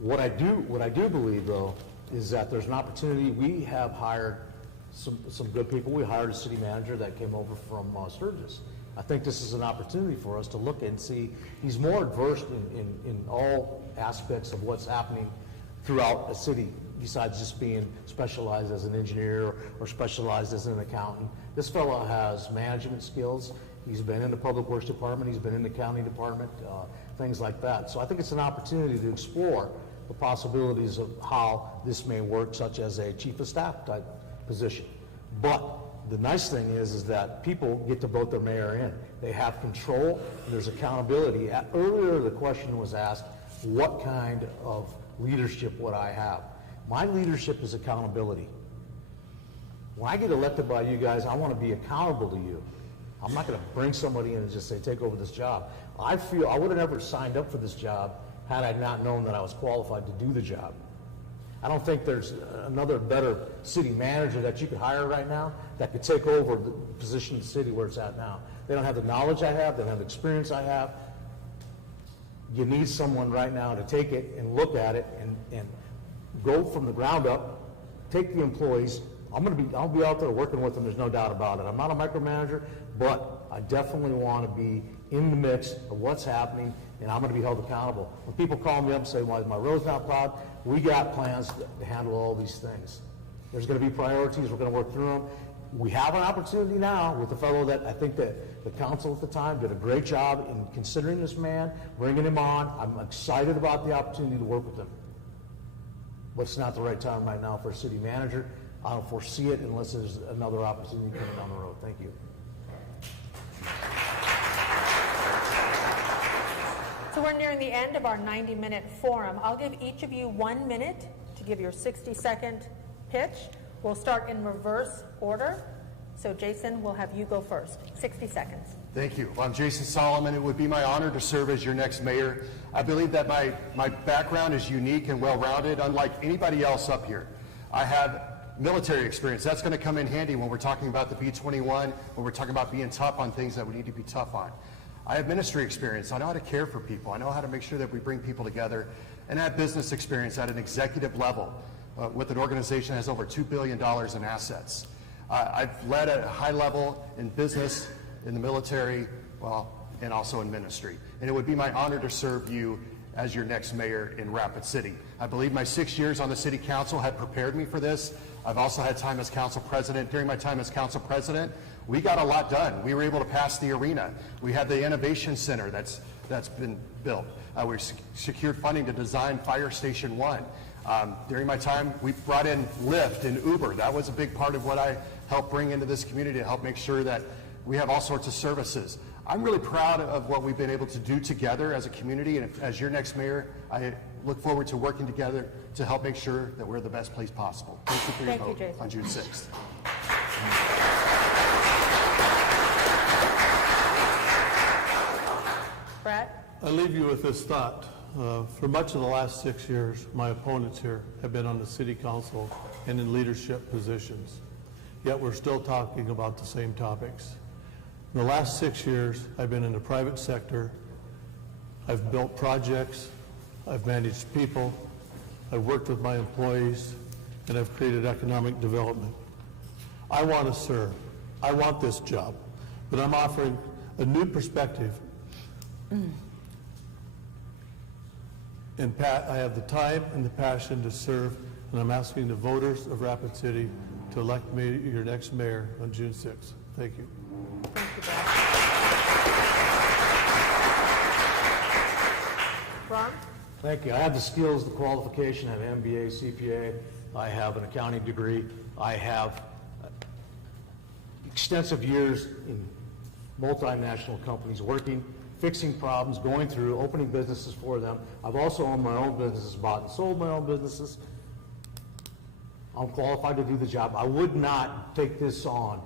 What I do believe, though, is that there's an opportunity. We have hired some good people. We hired a city manager that came over from Sturgis. I think this is an opportunity for us to look and see. He's more versed in all aspects of what's happening throughout a city, besides just being specialized as an engineer or specialized as an accountant. This fellow has management skills. He's been in the public works department. He's been in the county department, things like that. So I think it's an opportunity to explore the possibilities of how this may work, such as a chief of staff type position. But the nice thing is that people get to vote their mayor in. They have control, and there's accountability. Earlier, the question was asked, what kind of leadership would I have? My leadership is accountability. When I get elected by you guys, I want to be accountable to you. I'm not going to bring somebody in and just say, take over this job. I feel I would have never signed up for this job had I not known that I was qualified to do the job. I don't think there's another better city manager that you could hire right now that could take over the position in the city where it's at now. They don't have the knowledge I have. They don't have the experience I have. You need someone right now to take it and look at it and go from the ground up, take the employees. I'll be out there working with them, there's no doubt about it. I'm not a micromanager, but I definitely want to be in the mix of what's happening, and I'm going to be held accountable. When people call me up and say, why is my road's not plowed? We got plans to handle all these things. There's going to be priorities, we're going to work through them. We have an opportunity now with the fellow that I think that the council at the time did a great job in considering this man, bringing him on. I'm excited about the opportunity to work with him. But it's not the right time right now for a city manager. I don't foresee it unless there's another opportunity coming down the road. Thank you. So we're nearing the end of our 90-minute forum. I'll give each of you 1 minute to give your 60-second pitch. We'll start in reverse order. So Jason, we'll have you go first. 60 seconds. Thank you. Well, I'm Jason Salamun. It would be my honor to serve as your next mayor. I believe that my background is unique and well-rounded, unlike anybody else up here. I have military experience. That's going to come in handy when we're talking about the B-21, when we're talking about being tough on things that we need to be tough on. I have ministry experience. I know how to care for people. I know how to make sure that we bring people together. And I have business experience at an executive level with an organization that has over $2 billion in assets. I've led at a high level in business, in the military, well, and also in ministry. And it would be my honor to serve you as your next mayor in Rapid City. I believe my 6 years on the city council have prepared me for this. I've also had time as council president. During my time as council president, we got a lot done. We were able to pass the arena. We had the innovation center that's been built. We secured funding to design Fire Station 1. During my time, we brought in Lyft and Uber. That was a big part of what I helped bring into this community to help make sure that we have all sorts of services. I'm really proud of what we've been able to do together as a community, and as your next mayor, I look forward to working together to help make sure that we're the best place possible. Thank you for your Thank you, vote Jason. on June 6th. Brett? I leave you with this thought. For much of the last 6 years, my opponents here have been on the city council and in leadership positions. Yet we're still talking about the same topics. In the last 6 years, I've been in the private sector. I've built projects. I've managed people. I've worked with my employees, and I've created economic development. I want to serve. I want this job, but I'm offering a new perspective. And Pat, I have the time and the passion to serve, and I'm asking the voters of Rapid City to elect me your next mayor on June 6th. Thank you. Thank you, Brett. Ron? Thank you. I have the skills, the qualification, I have an MBA, CPA, I have an accounting degree, I have extensive years in multinational companies working, fixing problems, going through, opening businesses for them. I've also owned my own businesses, bought and sold my own businesses. I'm qualified to do the job. I would not take this on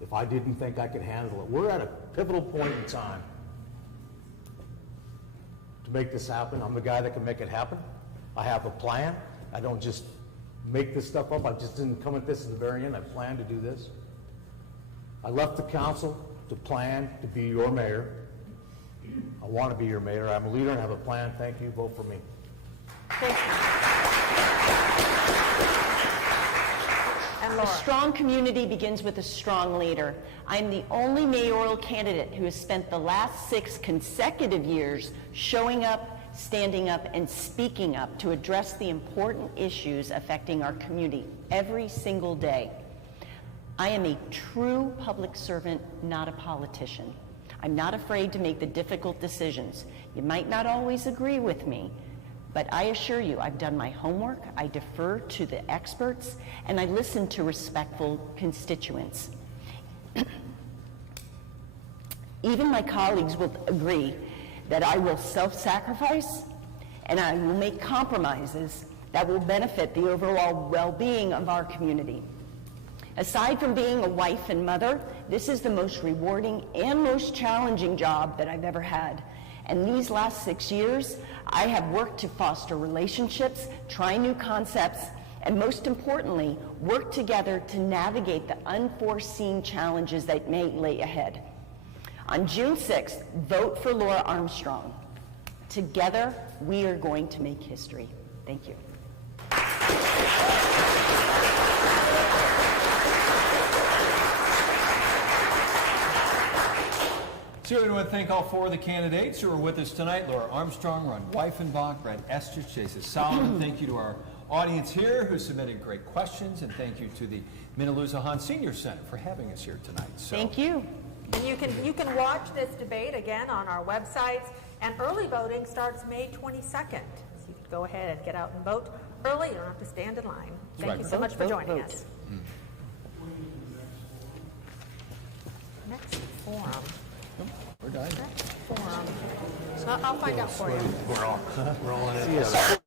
if I didn't think I could handle it. We're at a pivotal point in time to make this happen. I'm the guy that can make it happen. I have a plan. I don't just make this stuff up. I just didn't come at this at the very end. I plan to do this. I left the council to plan to be your mayor. I want to be your mayor. I'm a leader and have a plan. Thank you. Vote for me. Thank you. And A Laura? strong community begins with a strong leader. I'm the only mayoral candidate who has spent the last 6 consecutive years showing up, standing up, and speaking up to address the important issues affecting our community every single day. I am a true public servant, not a politician. I'm not afraid to make the difficult decisions. You might not always agree with me, but I assure you I've done my homework, I defer to the experts, and I listen to respectful constituents. Even my colleagues will agree that I will self-sacrifice and I will make compromises that will benefit the overall well-being of our community. Aside from being a wife and mother, this is the most rewarding and most challenging job that I've ever had. And these last 6 years, I have worked to foster relationships, try new concepts, and most importantly, work together to navigate the unforeseen challenges that may lay ahead. On June 6th, vote for Laura Armstrong. Together, we are going to make history. Thank you. So we want to thank all 4 of the candidates who are with us tonight: Laura Armstrong, Ron Weifenbach, Estes Jason Salamun. Thank you to our audience here who submitted great questions, and thank you to the Minaloosa Hahn Senior Center for having us here tonight. So, Thank you. And you can watch this debate again on our websites, and early voting starts May 22nd. So you can go ahead and get out and vote early. You don't have to stand in line. Thank right. you so much for Vote, joining vote. us. Next forum. we're done. Next forum. I'll find out for you. We're all in it.